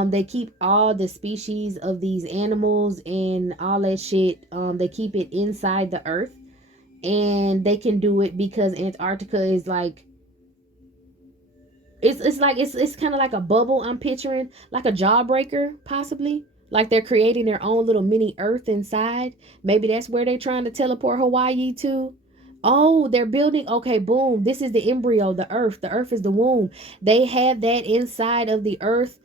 They keep all the species of these animals and all that shit. They keep it inside the earth, and they can do it because Antarctica is like, it's kind of like a bubble. I'm picturing like a jawbreaker, possibly. Like they're creating their own little mini Earth inside. Maybe that's where they're trying to teleport Hawaii to. Oh, they're building. Okay, boom. This is the embryo, the Earth. The Earth is the womb. They have that inside of the Earth,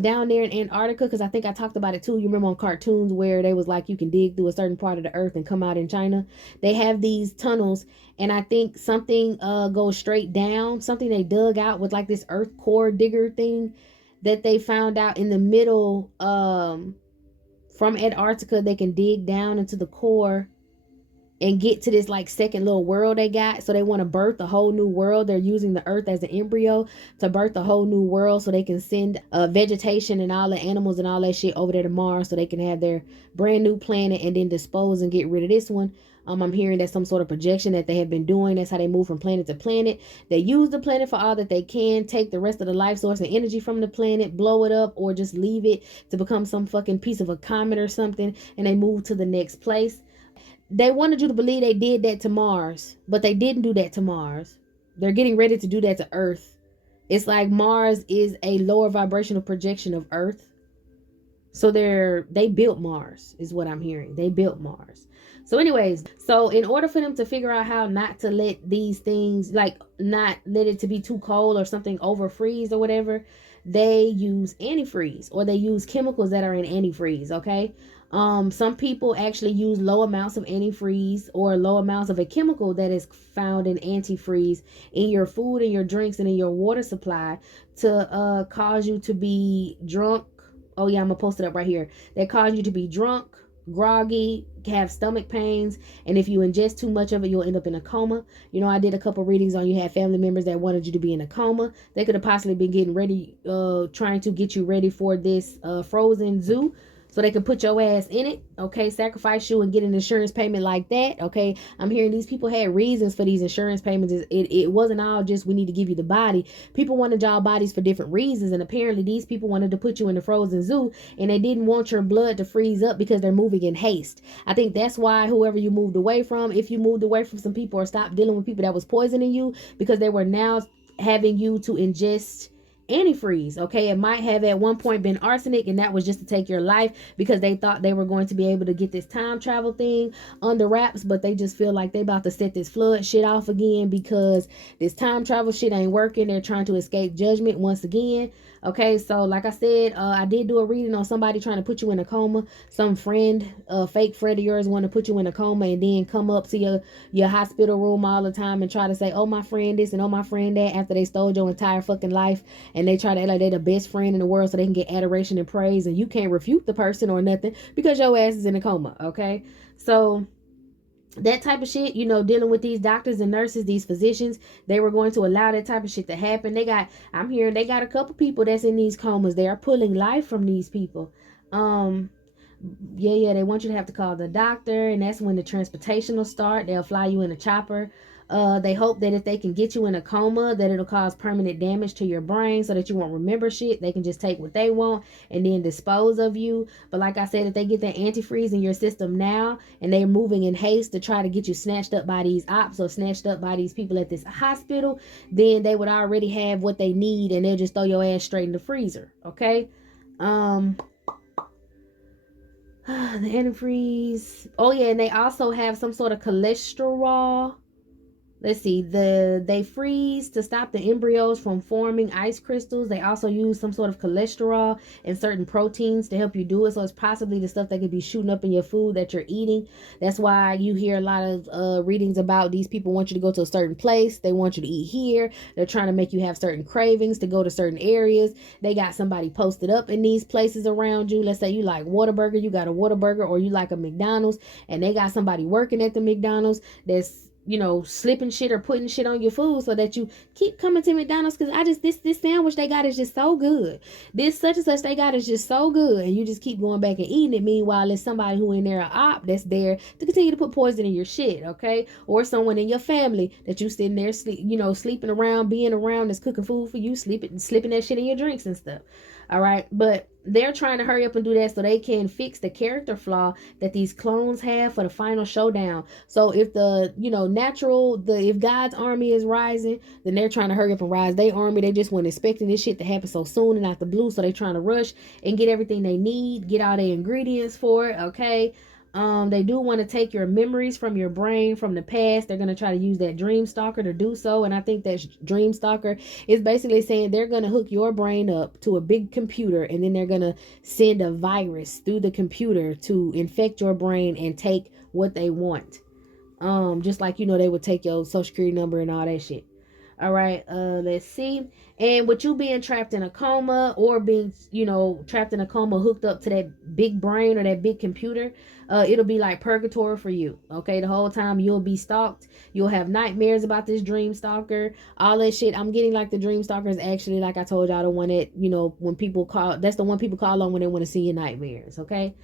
down there in Antarctica, because I think I talked about it too. You remember on cartoons where they was like, you can dig through a certain part of the earth and come out in China. They have these tunnels, and I think something goes straight down, something they dug out with like this earth core digger thing that they found out in the middle. From Antarctica, they can dig down into the core and get to this like second little world they got. So they want to birth a whole new world. They're using the earth as an embryo to birth a whole new world, so they can send vegetation and all the animals and all that shit over there to Mars, so they can have their brand new planet and then dispose and get rid of this one. I'm hearing that's some sort of projection that they have been doing. That's how they move from planet to planet. They use the planet for all that they can, take the rest of the life source and energy from the planet, blow it up, or just leave it to become some fucking piece of a comet or something, and they move to the next place. They wanted you to believe they did that to Mars, but they didn't do that to Mars. They're getting ready to do that to Earth. It's like Mars is a lower vibrational projection of Earth. So they built Mars, is what I'm hearing. They built Mars. So anyways, so in order for them to figure out how not to let these things, like not let it to be too cold or something over freeze or whatever, they use antifreeze, or they use chemicals that are in antifreeze. Okay. Some people actually use low amounts of antifreeze or low amounts of a chemical that is found in antifreeze in your food and your drinks and in your water supply to cause you to be drunk. Oh yeah, I'm gonna post it up right here. They cause you to be drunk, groggy, have stomach pains, and if you ingest too much of it, you'll end up in a coma. You know, I did a couple readings on, you had family members that wanted you to be in a coma. They could have possibly been getting ready, trying to get you ready for this frozen zoo. so they can put your ass in it, okay, sacrifice you and get an insurance payment like that, okay. I'm hearing these people had reasons for these insurance payments. It wasn't all just we need to give you the body. People wanted y'all bodies for different reasons, and apparently these people wanted to put you in the frozen zoo, and they didn't want your blood to freeze up because they're moving in haste. I think that's why whoever you moved away from, if you moved away from some people or stopped dealing with people that was poisoning you, because they were now having you to ingest antifreeze, okay. It might have at one point been arsenic, and that was just to take your life because they thought they were going to be able to get this time travel thing under wraps, but they just feel like they about to set this flood shit off again because this time travel shit ain't working. They're trying to escape judgment once again, okay. So like I said, I did do a reading on somebody trying to put you in a coma. Some friend, fake friend of yours, want to put you in a coma and then come up to your hospital room all the time and try to say, oh, my friend this and oh, my friend that, after they stole your entire fucking life, and they try to act like they're the best friend in the world so they can get adoration and praise, and you can't refute the person or nothing because your ass is in a coma, okay. So that type of shit, dealing with these doctors and nurses, these physicians, they were going to allow that type of shit to happen. I'm hearing they got a couple people that's in these comas. They are pulling life from these people. They want you to have to call the doctor, and that's when the transportation will start. They'll fly you in a chopper. They hope that if they can get you in a coma, that it'll cause permanent damage to your brain so that you won't remember shit. They can just take what they want and then dispose of you. But like I said, if they get that antifreeze in your system now and they're moving in haste to try to get you snatched up by these ops or snatched up by these people at this hospital, then they would already have what they need, and they'll just throw your ass straight in the freezer, okay. The antifreeze. Oh yeah, and they also have some sort of cholesterol. Let's see, they freeze to stop the embryos from forming ice crystals. They also use some sort of cholesterol and certain proteins to help you do it. So it's possibly the stuff that could be shooting up in your food that you're eating. That's why you hear a lot of readings about these people want you to go to a certain place. They want you to eat here. They're trying to make you have certain cravings to go to certain areas. They got somebody posted up in these places around you. Let's say you like Whataburger, you got a Whataburger, or you like a McDonald's, and they got somebody working at the McDonald's that's slipping shit or putting shit on your food so that you keep coming to McDonald's because this sandwich they got is just so good. This such and such they got is just so good, and you just keep going back and eating it. Meanwhile, there's somebody who in there, an op, that's there to continue to put poison in your shit, okay? Or someone in your family that you sitting there sleeping around, being around, that's cooking food for you, slipping that shit in your drinks and stuff. All right, but they're trying to hurry up and do that so they can fix the character flaw that these clones have for the final showdown. So if if God's army is rising, then they're trying to hurry up and rise their army. They just weren't expecting this shit to happen so soon and out the blue, so they're trying to rush and get everything they need, get all their ingredients for it, okay? They do want to take your memories from your brain from the past. They're going to try to use that dream stalker to do so. And I think that dream stalker is basically saying they're going to hook your brain up to a big computer, and then they're going to send a virus through the computer to infect your brain and take what they want. Just like, they would take your social security number and all that shit. All right, let's see. And with you being trapped in a coma or being, trapped in a coma hooked up to that big brain or that big computer, it'll be like purgatory for you. Okay, the whole time you'll be stalked. You'll have nightmares about this dream stalker, all that shit. I'm getting like the dream stalker is actually, like I told y'all, the one that, when people call, that's the one people call on when they want to see your nightmares. Okay.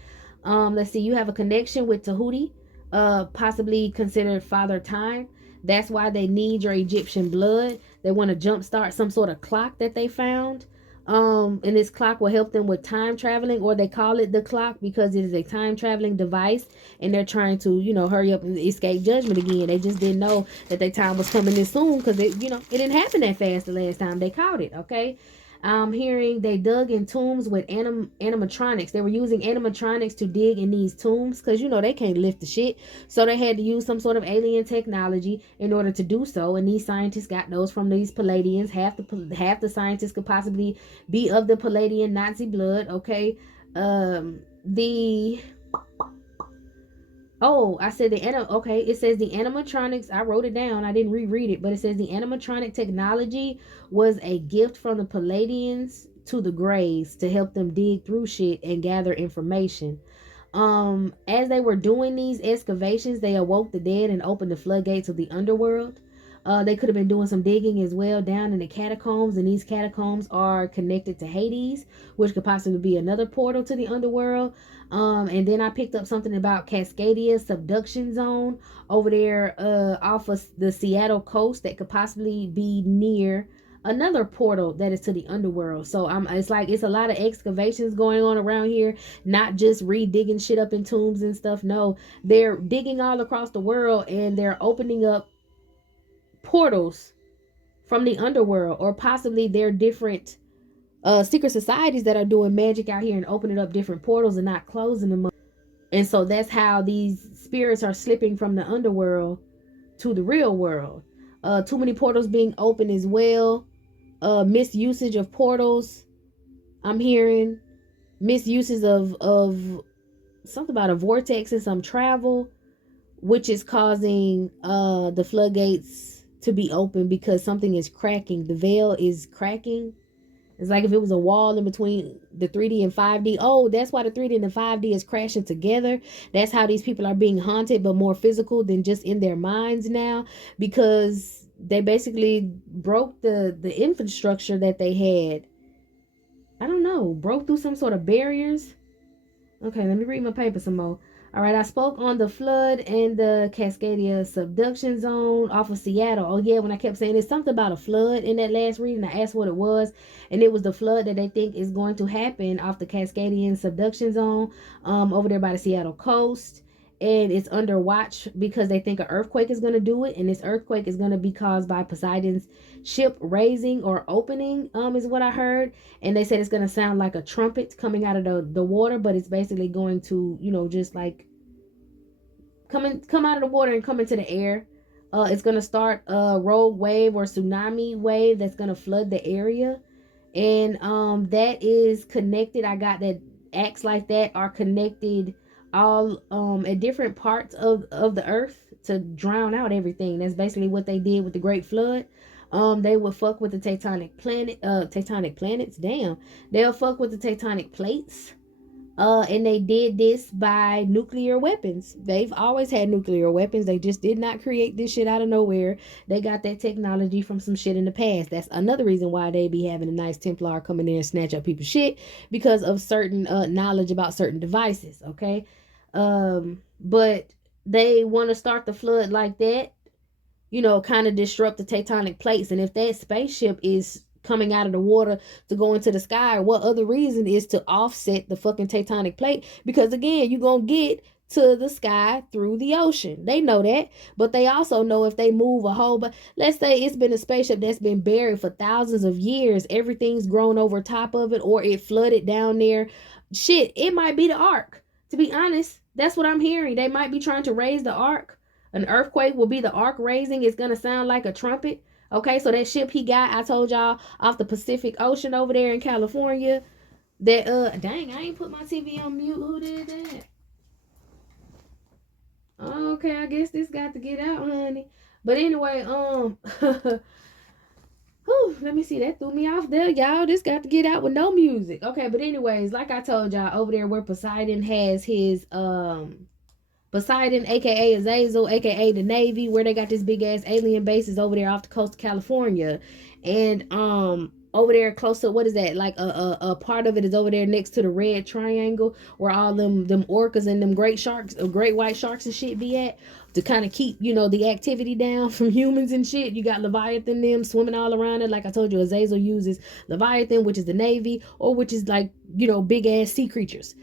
Let's see. You have a connection with Tahuti, possibly considered Father Time. That's why they need your Egyptian blood. They want to jumpstart some sort of clock that they found. And this clock will help them with time traveling, or they call it the clock because it is a time traveling device, and they're trying to, hurry up and escape judgment again. They just didn't know that their time was coming this soon because it didn't happen that fast the last time they caught it, okay? I'm hearing they dug in tombs with animatronics. They were using animatronics to dig in these tombs because, they can't lift the shit. So they had to use some sort of alien technology in order to do so. And these scientists got those from these Palladians. Half the scientists could possibly be of the Palladian Nazi blood, okay? I said it says the animatronics. I wrote it down. I didn't reread it, but it says the animatronic technology was a gift from the Palladians to the Greys to help them dig through shit and gather information. As they were doing these excavations, they awoke the dead and opened the floodgates of the underworld. They could have been doing some digging as well down in the catacombs, and these catacombs are connected to Hades, which could possibly be another portal to the underworld. And then I picked up something about Cascadia subduction zone over there off of the Seattle coast that could possibly be near another portal that is to the underworld. So it's like it's a lot of excavations going on around here, not just re-digging shit up in tombs and stuff. No, they're digging all across the world, and they're opening up portals from the underworld, or possibly they're different secret societies that are doing magic out here and opening up different portals and not closing them up. And so that's how these spirits are slipping from the underworld to the real world. Too many portals being open as well. Misusage of portals. I'm hearing misuses of something about a vortex and some travel, which is causing the floodgates to be open because something is cracking. The veil is cracking. It's like if it was a wall in between the 3D and 5D. Oh, that's why the 3D and the 5D is crashing together. That's how these people are being haunted, but more physical than just in their minds now, because they basically broke the infrastructure that they had. I don't know, broke through some sort of barriers. Okay, let me read my paper some more. All right, I spoke on the flood and the Cascadia subduction zone off of Seattle. Oh, yeah, when I kept saying there's something about a flood in that last reading, I asked what it was, and it was the flood that they think is going to happen off the Cascadian subduction zone over there by the Seattle coast. And it's under watch because they think an earthquake is going to do it, and this earthquake is going to be caused by Poseidon's ship raising or opening, is what I heard. And they said it's going to sound like a trumpet coming out of the water, but it's basically going to, just like come out of the water and come into the air. It's going to start a rogue wave or tsunami wave that's going to flood the area. And that is connected. I got that acts like that are connected all at different parts of the earth to drown out everything. That's basically what they did with the Great Flood. They would fuck with the tectonic planets. Damn, they'll fuck with the tectonic plates. And they did this by nuclear weapons. They've always had nuclear weapons. They just did not create this shit out of nowhere. They got that technology from some shit in the past. That's another reason why they be having a Nights Templar come in there and snatch up people's shit, because of certain knowledge about certain devices. Okay, but they want to start the flood like that, kind of disrupt the tectonic plates. And if that spaceship is coming out of the water to go into the sky, what other reason is to offset the fucking tectonic plate? Because again, you're gonna get to the sky through the ocean. They know that, but they also know if they move a whole, but let's say it's been a spaceship that's been buried for thousands of years, everything's grown over top of it, or it flooded down there. Shit, it might be the ark. To be honest, that's what I'm hearing. They might be trying to raise the ark. An earthquake will be the ark raising. It's gonna sound like a trumpet. Okay, so that ship he got, I told y'all, off the Pacific Ocean over there in California, that dang, I ain't put my TV on mute. Who did that? Okay, I guess this got to get out, honey. But anyway, whew, let me see, that threw me off there, y'all. This got to get out with no music. Okay, but anyways, like I told y'all, over there where Poseidon has his Poseidon, aka Azazel, aka the Navy, where they got this big ass alien bases over there off the coast of California. And over there close to, what is that, like a part of it is over there next to the red triangle where all them orcas and them great white sharks and shit be at, to kind of keep the activity down from humans and shit. You got Leviathan them swimming all around it. Like I told you, Azazel uses Leviathan, which is the Navy, or which is like big ass sea creatures.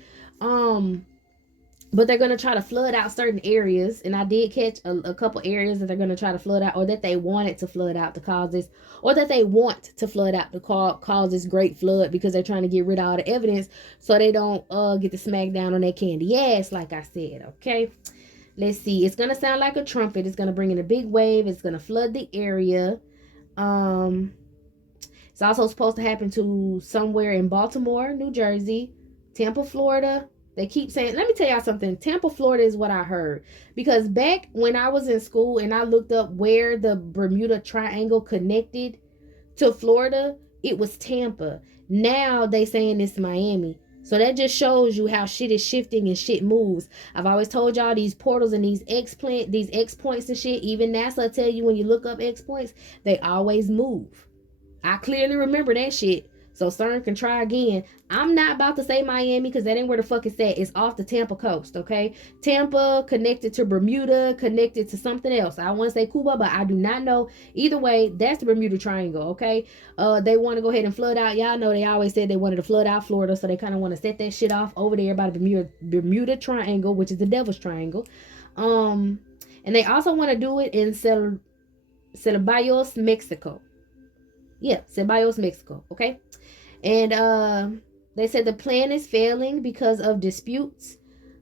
But they're going to try to flood out certain areas. And I did catch a couple areas that they're going to try to flood out, or that they wanted to flood out to cause this, or that they want to flood out to cause this great flood, because they're trying to get rid of all the evidence so they don't get to smack down on that candy ass, like I said. Okay, let's see. It's going to sound like a trumpet. It's going to bring in a big wave. It's going to flood the area. It's also supposed to happen to somewhere in Baltimore, New Jersey, Tampa, Florida. They keep saying, let me tell y'all something. Tampa, Florida is what I heard. Because back when I was in school and I looked up where the Bermuda Triangle connected to Florida, it was Tampa. Now they saying it's Miami. So that just shows you how shit is shifting and shit moves. I've always told y'all these portals and these X points and shit. Even NASA tell you when you look up X points, they always move. I clearly remember that shit. So CERN can try again. I'm not about to say Miami because that ain't where the fuck it's at. It's off the Tampa coast, okay? Tampa connected to Bermuda, connected to something else. I want to say Cuba, but I do not know. Either way, that's the Bermuda Triangle, okay? They want to go ahead and flood out. Y'all know they always said they wanted to flood out Florida, so they kind of want to set that shit off over there by the Bermuda Triangle, which is the Devil's Triangle. And they also want to do it in Ceballos, Mexico. Yeah, Ceballos, Mexico. Okay. And they said the plan is failing because of disputes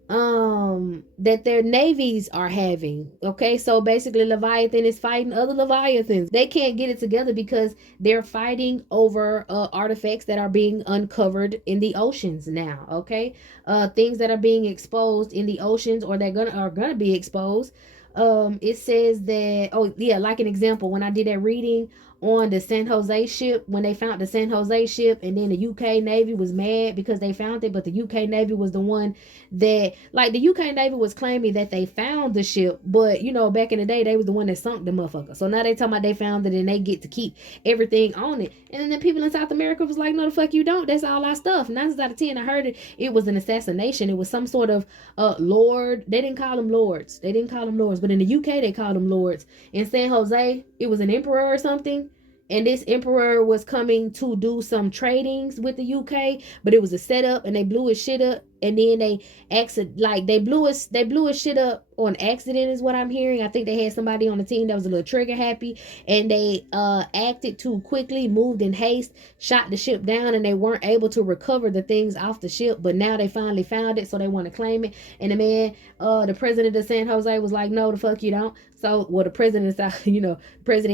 that their navies are having. Okay, so basically Leviathan is fighting other Leviathans. They can't get it together because they're fighting over artifacts that are being uncovered in the oceans now. Okay, things that are being exposed in the oceans or that are gonna be exposed. It says that, oh yeah, like an example, when I did that reading on the San Jose ship, when they found the San Jose ship, and then the UK Navy was mad because they found it, but the UK Navy was the one that, like, the UK Navy was claiming that they found the ship, but you know, back in the day, they was the one that sunk the motherfucker. So now they talking about they found it and they get to keep everything on it. And then the people in South America was like, no, the fuck you don't. That's all our stuff. 9 out of 10, I heard it was an assassination. It was some sort of lord. They didn't call them lords. But in the UK, they called them lords. In San Jose, it was an emperor or something. And this emperor was coming to do some tradings with the UK, but it was a setup, and they blew his shit up. And then they blew his shit up on accident, is what I'm hearing. I think they had somebody on the team that was a little trigger happy, and they acted too quickly, moved in haste, shot the ship down, and they weren't able to recover the things off the ship. But now they finally found it, so they want to claim it. And the man, the president of San Jose was like, no, the fuck you don't. So, well, the president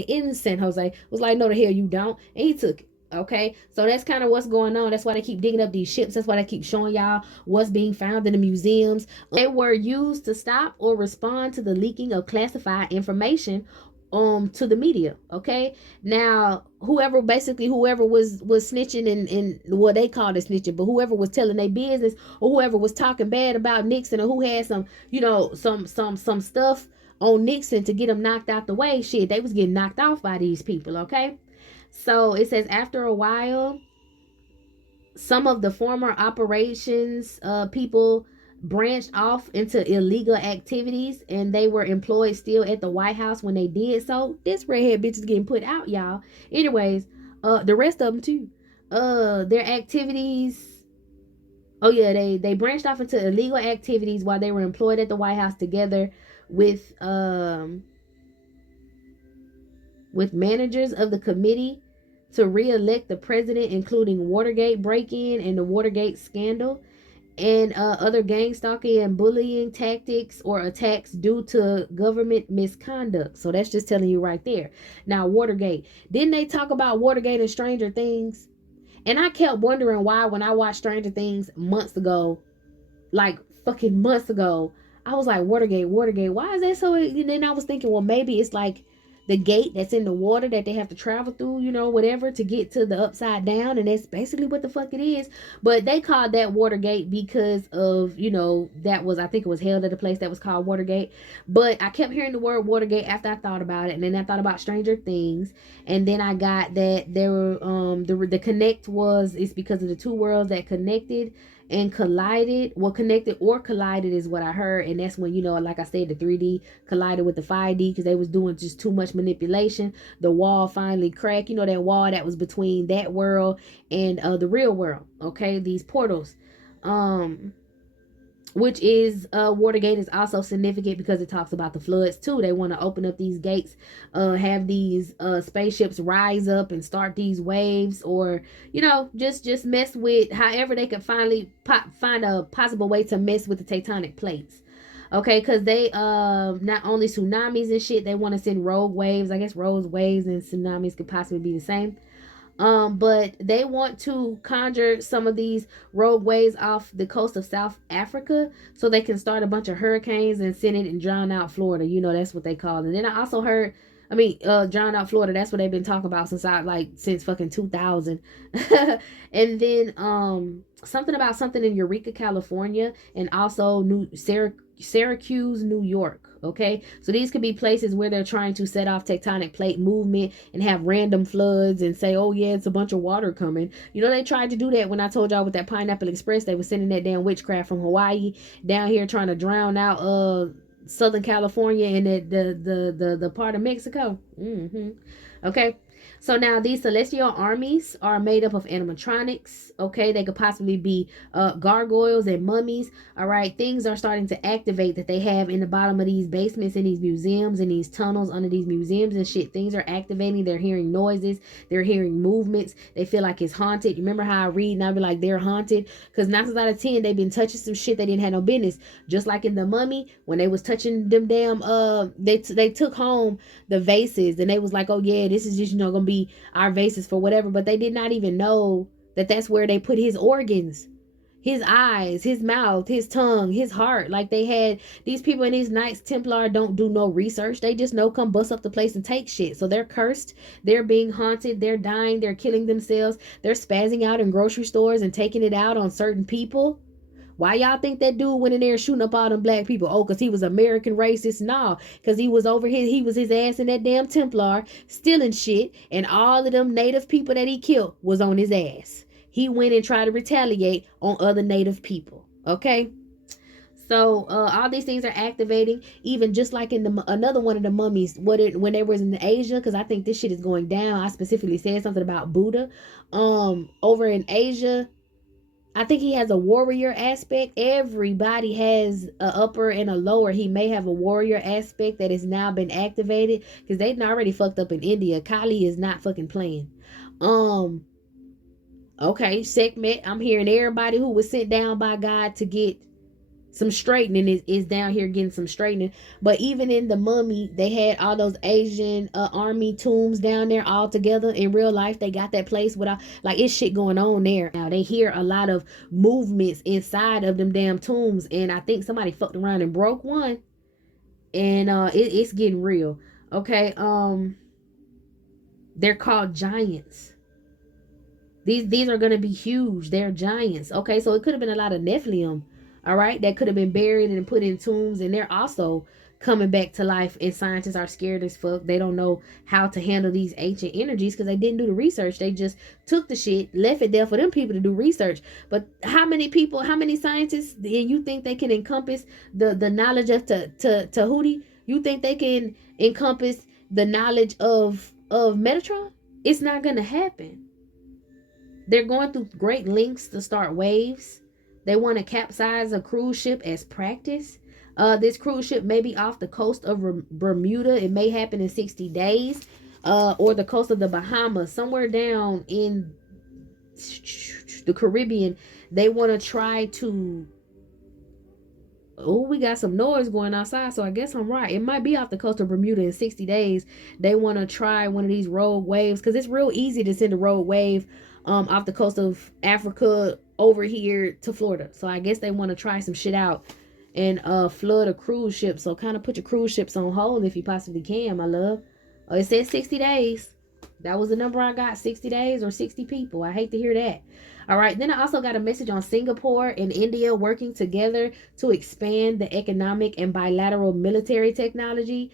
in San Jose was like, no, the hell you don't, and he took it. Okay, so that's kind of what's going on. That's why they keep digging up these ships. That's why they keep showing y'all what's being found in the museums. They were used to stop or respond to the leaking of classified information to the media. Okay, now whoever was snitching and what they called it snitching, but whoever was telling their business, or whoever was talking bad about Nixon, or who had some some stuff on Nixon to get him knocked out the way, shit, they was getting knocked off by these people. Okay, so it says after a while, some of the former operations people branched off into illegal activities, and they were employed still at the White House when they did so. This redhead bitch is getting put out, y'all. Anyways, the rest of them too. Their activities. Oh yeah, they branched off into illegal activities while they were employed at the White House together with managers of the committee to re-elect the president, including Watergate break-in and the Watergate scandal, and other gang stalking and bullying tactics or attacks due to government misconduct. So that's just telling you right there. Now, Watergate. Didn't they talk about Watergate and Stranger Things? And I kept wondering why, when I watched Stranger Things months ago, like fucking months ago, I was like, Watergate, why is that so? And then I was thinking, well, maybe it's like the gate that's in the water that they have to travel through, whatever, to get to the upside down. And that's basically what the fuck it is. But they called that Watergate because of, that was, I think it was held at a place that was called Watergate. But I kept hearing the word Watergate after I thought about it. And then I thought about Stranger Things. And then I got that there were, the connect it's because of the two worlds that connected and collided. Well, connected or collided is what I heard. And that's when, like I said, the 3D collided with the 5D because they was doing just too much manipulation. The wall finally cracked, that wall that was between that world and the real world. Okay, these portals, which is Watergate is also significant because it talks about the floods too. They want to open up these gates, have these spaceships rise up and start these waves, or just mess with however they could finally find a possible way to mess with the tectonic plates. Okay, because they not only tsunamis and shit, they want to send rogue waves. I guess rogue waves and tsunamis could possibly be the same. But they want to conjure some of these rogue waves off the coast of South Africa so they can start a bunch of hurricanes and send it and drown out Florida. That's what they call it. And then I also heard Drown Out Florida. That's what they've been talking about since fucking 2000. And then something about something in Eureka, California, and also Syracuse, New York. Okay, so these could be places where they're trying to set off tectonic plate movement and have random floods and say, oh yeah, it's a bunch of water coming. You know, they tried to do that when I told y'all with that Pineapple Express. They were sending that damn witchcraft from Hawaii down here trying to drown out Southern California and the part of Mexico. Okay. So now these celestial armies are made up of animatronics. Okay, they could possibly be gargoyles and mummies. All right, things are starting to activate that they have in the bottom of these basements, in these museums, in these tunnels under these museums and shit. Things are activating. They're hearing noises. They're hearing movements. They feel like it's haunted. You remember how I read and I be like, they're haunted? Because 9 times out of 10, they've been touching some shit they didn't have no business. Just like in the Mummy, when they was touching them damn they took home the vases and they was like, oh yeah, this is just gonna be our vases for whatever, but they did not even know that that's where they put his organs, his eyes, his mouth, his tongue, his heart. Like, they had these people in these Knights Templar don't do no research. They just know, come bust up the place and take shit. So they're cursed, they're being haunted, they're dying, they're killing themselves, they're spazzing out in grocery stores and taking it out on certain people. Why y'all think that dude went in there shooting up all them black people? Oh, because he was American racist? No, because he was his ass in that damn Templar stealing shit, and all of them native people that he killed was on his ass. He went and tried to retaliate on other native people. Okay? So all these things are activating, even just like in another one of the mummies, when they was in Asia, because I think this shit is going down. I specifically said something about Buddha. Over in Asia, I think he has a warrior aspect. Everybody has a upper and a lower. He may have a warrior aspect that has now been activated, because they've already fucked up in India. Kali is not fucking playing. Okay, Sekhmet. I'm hearing everybody who was sent down by God to get some straightening is down here getting some straightening. But even in the Mummy, they had all those Asian army tombs down there all together. In real life, they got that place without, like, it's shit going on there. Now they hear a lot of movements inside of them damn tombs, and I think somebody fucked around and broke one, and it's getting real. Okay, they're called giants. These are gonna be huge. They're giants. Okay, so it could have been a lot of Nephilim, all right, that could have been buried and put in tombs, and they're also coming back to life. And scientists are scared as fuck. They don't know how to handle these ancient energies because they didn't do the research. They just took the shit, left it there for them people to do research. But how many scientists, and you think they can encompass the knowledge of Tahuti? You think they can encompass the knowledge of Metatron? It's not gonna happen. They're going through great lengths to start waves. They want to capsize a cruise ship as practice. This cruise ship may be off the coast of Bermuda. It may happen in 60 days. Or the coast of the Bahamas. Somewhere down in the Caribbean. They want to try to... Oh, we got some noise going outside, so I guess I'm right. It might be off the coast of Bermuda in 60 days. They want to try one of these rogue waves, because it's real easy to send a rogue wave off the coast of Africa over here to Florida. So I guess they want to try some shit out and flood a cruise ship. So kind of put your cruise ships on hold if you possibly can, my love. It says 60 days. That was the number I got, 60 days or 60 people. I hate to hear that. All right, then I also got a message on Singapore and India working together to expand the economic and bilateral military technology.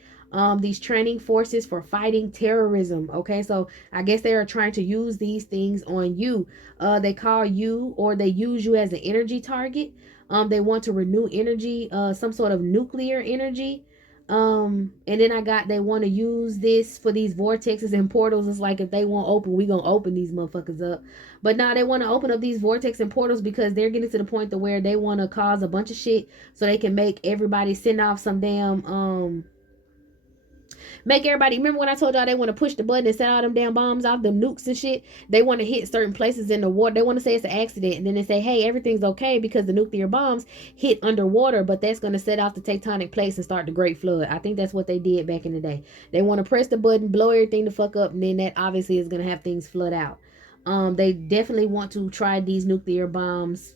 These training forces for fighting terrorism. Okay, so I guess they are trying to use these things on you. They call you, or they use you as an energy target. They want to renew energy, some sort of nuclear energy. And then they want to use this for these vortexes and portals. It's like, if they won't open, we gonna open these motherfuckers up. But now they want to open up these vortex and portals because they're getting to the point to where they want to cause a bunch of shit so they can make everybody send off some damn remember when I told y'all they want to push the button and set all them damn bombs off, them nukes and shit? They want to hit certain places in the water. They want to say it's an accident, and then they say, hey, everything's okay because the nuclear bombs hit underwater, but that's going to set off the tectonic plates and start the Great Flood. I think that's what they did back in the day. They want to press the button, blow everything the fuck up, and then that obviously is going to have things flood out. They definitely want to try these nuclear bombs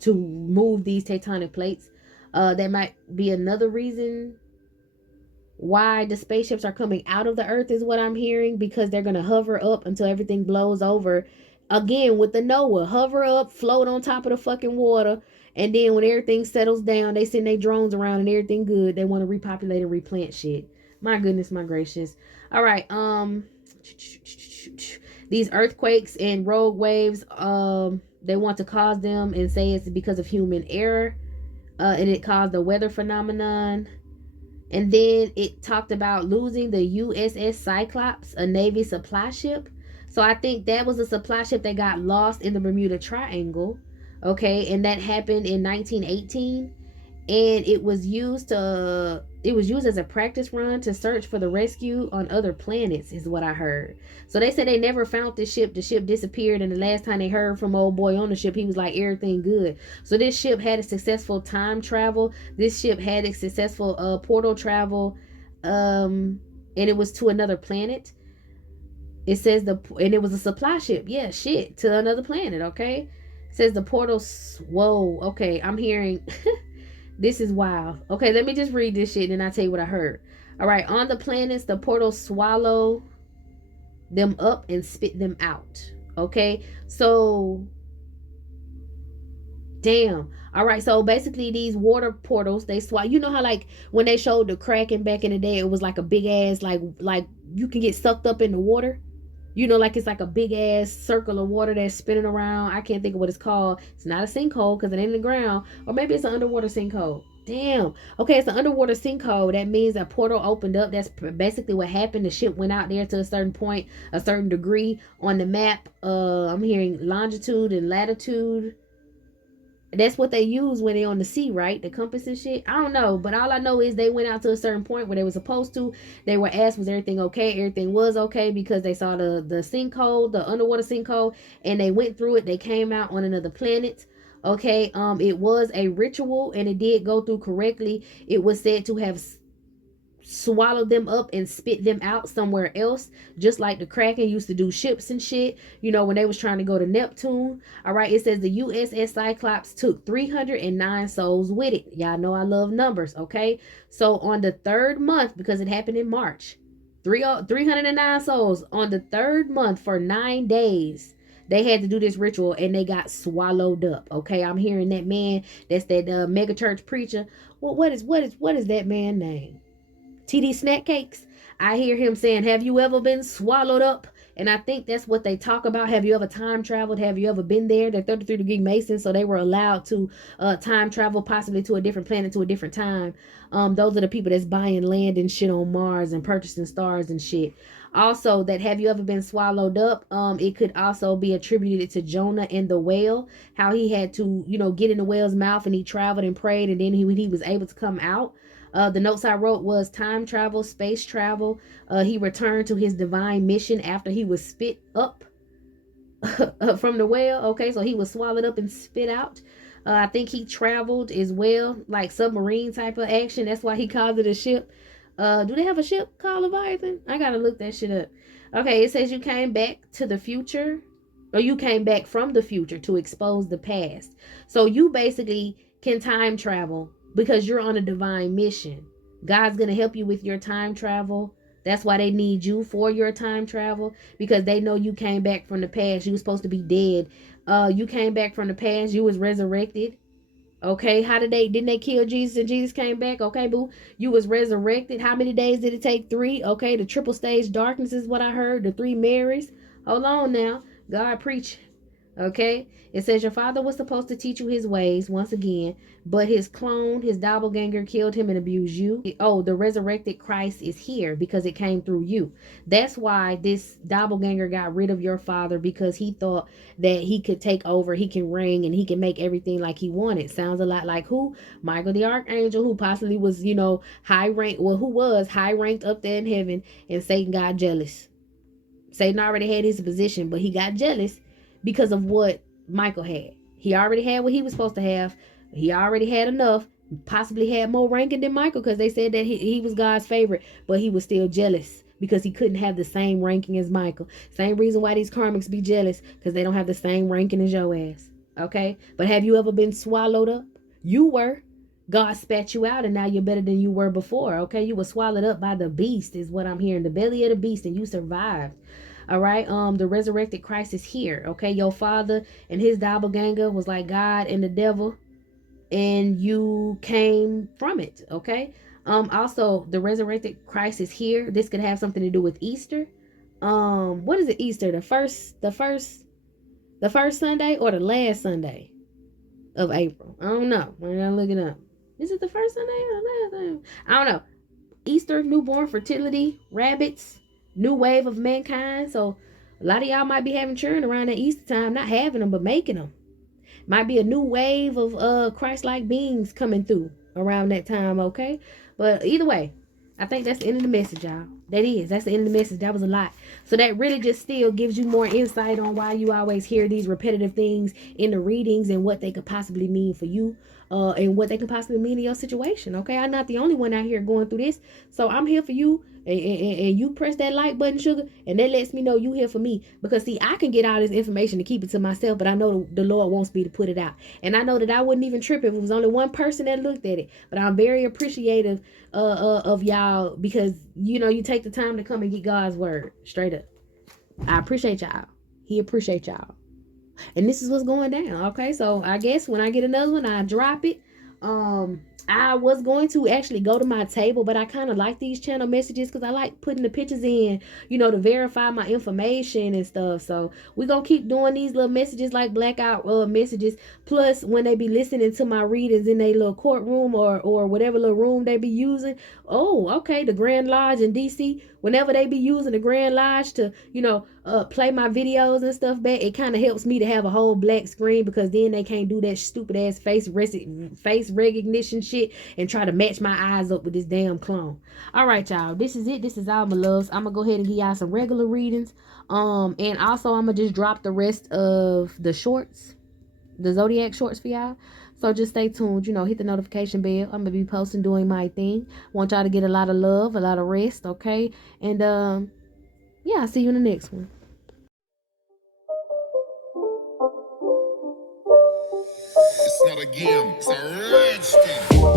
to move these tectonic plates. That might be another reason why the spaceships are coming out of the earth is what I'm hearing, because they're going to hover up until everything blows over. Again, with the Noah, hover up, float on top of the fucking water, and then when everything settles down, they send their drones around and everything good. They want to repopulate and replant shit. My goodness, my gracious. All right, these earthquakes and rogue waves, they want to cause them and say it's because of human error, and it caused a weather phenomenon. And then it talked about losing the USS Cyclops, a Navy supply ship. So I think that was a supply ship that got lost in the Bermuda Triangle. Okay, and that happened in 1918. And it was used as a practice run to search for the rescue on other planets, is what I heard. So they said they never found the ship disappeared, and the last time they heard from old boy on the ship, he was like, everything good. So this ship had a successful time travel. This ship had a successful portal travel, and it was to another planet. It says and it was a supply ship, yeah, shit, to another planet. Okay, it says the portal. Whoa, okay, I'm hearing this is wild. Okay, let me just read this shit and then I'll tell you what I heard. All right, on the planets, the portals swallow them up and spit them out. Okay, so damn. All right, so basically these water portals, they swallow. You know how like when they showed the Kraken back in the day, it was like a big ass like you can get sucked up in the water. You know, like it's like a big ass circle of water that's spinning around. I can't think of what it's called. It's not a sinkhole because it ain't in the ground. Or maybe it's an underwater sinkhole. Damn. Okay, it's an underwater sinkhole. That means a portal opened up. That's basically what happened. The ship went out there to a certain point, a certain degree on the map. I'm hearing longitude and latitude. That's what they use when they're on the sea, right? The compass and shit. I don't know, but all I know is they went out to a certain point where they were supposed to. They were asked, was everything okay? Everything was okay because they saw the sinkhole, the underwater sinkhole, and they went through it. They came out on another planet. Okay, it was a ritual and it did go through correctly. It was said to have swallow them up and spit them out somewhere else, just like the Kraken used to do ships and shit, you know, when they was trying to go to Neptune. All right, it says the USS Cyclops took 309 souls with it. Y'all know I love numbers. Okay, so on the third month, because it happened in March, 309 souls on the third month for 9 days. They had to do this ritual and they got swallowed up. Okay, I'm hearing that man, that's that mega church preacher. Well, what is that man's name? TD Snack Cakes. I hear him saying, have you ever been swallowed up? And I think that's what they talk about. Have you ever time traveled? Have you ever been there? They're 33 degree Masons, so they were allowed to time travel possibly to a different planet, to a different time. Those are the people that's buying land and shit on Mars and purchasing stars and shit. Also, that have you ever been swallowed up? It could also be attributed to Jonah and the whale, how he had to, you know, get in the whale's mouth and he traveled and prayed, and then he was able to come out. The notes I wrote was time travel, space travel. He returned to his divine mission after he was spit up from the whale. Okay, so he was swallowed up and spit out. I think he traveled as well, like submarine type of action. That's why he called it a ship. Do they have a ship called Leviathan? I gotta look that shit up. Okay, it says you came back to the future, or you came back from the future to expose the past. So you basically can time travel because you're on a divine mission. God's going to help you with your time travel. That's why they need you for your time travel, because they know you came back from the past. You were supposed to be dead. You came back from the past. You was resurrected. Okay, didn't they kill Jesus and Jesus came back? Okay, boo, you was resurrected. How many days did it take? 3. Okay, the triple stage darkness is what I heard. The 3 Marys. Hold on now. God preach. Okay, it says your father was supposed to teach you his ways once again, but his clone, his doppelganger, killed him and abused you. Oh, the resurrected Christ is here because it came through you. That's why this doppelganger got rid of your father, because he thought that he could take over, he can reign, and he can make everything like he wanted. Sounds a lot like who? Michael the Archangel, who possibly was, you know, who was high ranked up there in heaven, and Satan got jealous. Satan already had his position, but he got jealous because of what Michael had. He already had what he was supposed to have. He already had enough, possibly had more ranking than Michael, because they said that he was God's favorite, but he was still jealous because he couldn't have the same ranking as Michael. Same reason why these karmics be jealous, because they don't have the same ranking as your ass. Okay? But have you ever been swallowed up? You were. God spat you out and now you're better than you were before. Okay, you were swallowed up by the beast is what I'm hearing, the belly of the beast, and you survived. All right, the resurrected Christ is here. Okay, your father and his doppelganger was like God and the devil, and you came from it. Okay, also the resurrected Christ is here. This could have something to do with Easter. What is it, Easter? The first Sunday or the last Sunday of April? I don't know. I gotta look it up. Is it the first Sunday or the last Sunday? I don't know. Easter, newborn, fertility, rabbits, new wave of mankind. So a lot of y'all might be having children around that Easter time, not having them but making them. Might be a new wave of Christ-like beings coming through around that time. Okay, but either way, I think that's the end of the message, y'all. That's the end of the message. That was a lot. So that really just still gives you more insight on why you always hear these repetitive things in the readings and what they could possibly mean for you, and what they could possibly mean in your situation. Okay, I'm not the only one out here going through this, so I'm here for you. And you press that like button, sugar, and that lets me know you here for me. Because see, I can get all this information to keep it to myself, but I know the Lord wants me to put it out. And I know that I wouldn't even trip if it was only one person that looked at it. But I'm very appreciative of y'all, because you take the time to come and get God's word straight up. I appreciate y'all. He appreciate y'all. And this is what's going down. Okay, so I guess when I get another one, I drop it. I was going to actually go to my table, but I kind of like these channel messages because I like putting the pictures in, to verify my information and stuff. So we're going to keep doing these little messages, like blackout messages. Plus, when they be listening to my readings in their little courtroom or whatever little room they be using. Oh, okay, the Grand Lodge in DC. Whenever they be using the Grand Lodge to, play my videos and stuff back, it kind of helps me to have a whole black screen, because then they can't do that stupid ass face recognition shit and try to match my eyes up with this damn clone. All right, y'all, this is it. This is all my loves. I'm gonna go ahead and give y'all some regular readings, and also I'm gonna just drop the rest of the shorts, the zodiac shorts for y'all. So just stay tuned, hit the notification bell. I'm gonna be posting, doing my thing. Want y'all to get a lot of love, a lot of rest, okay? And yeah, I'll see you in the next one. It's not a game, it's a rich thing.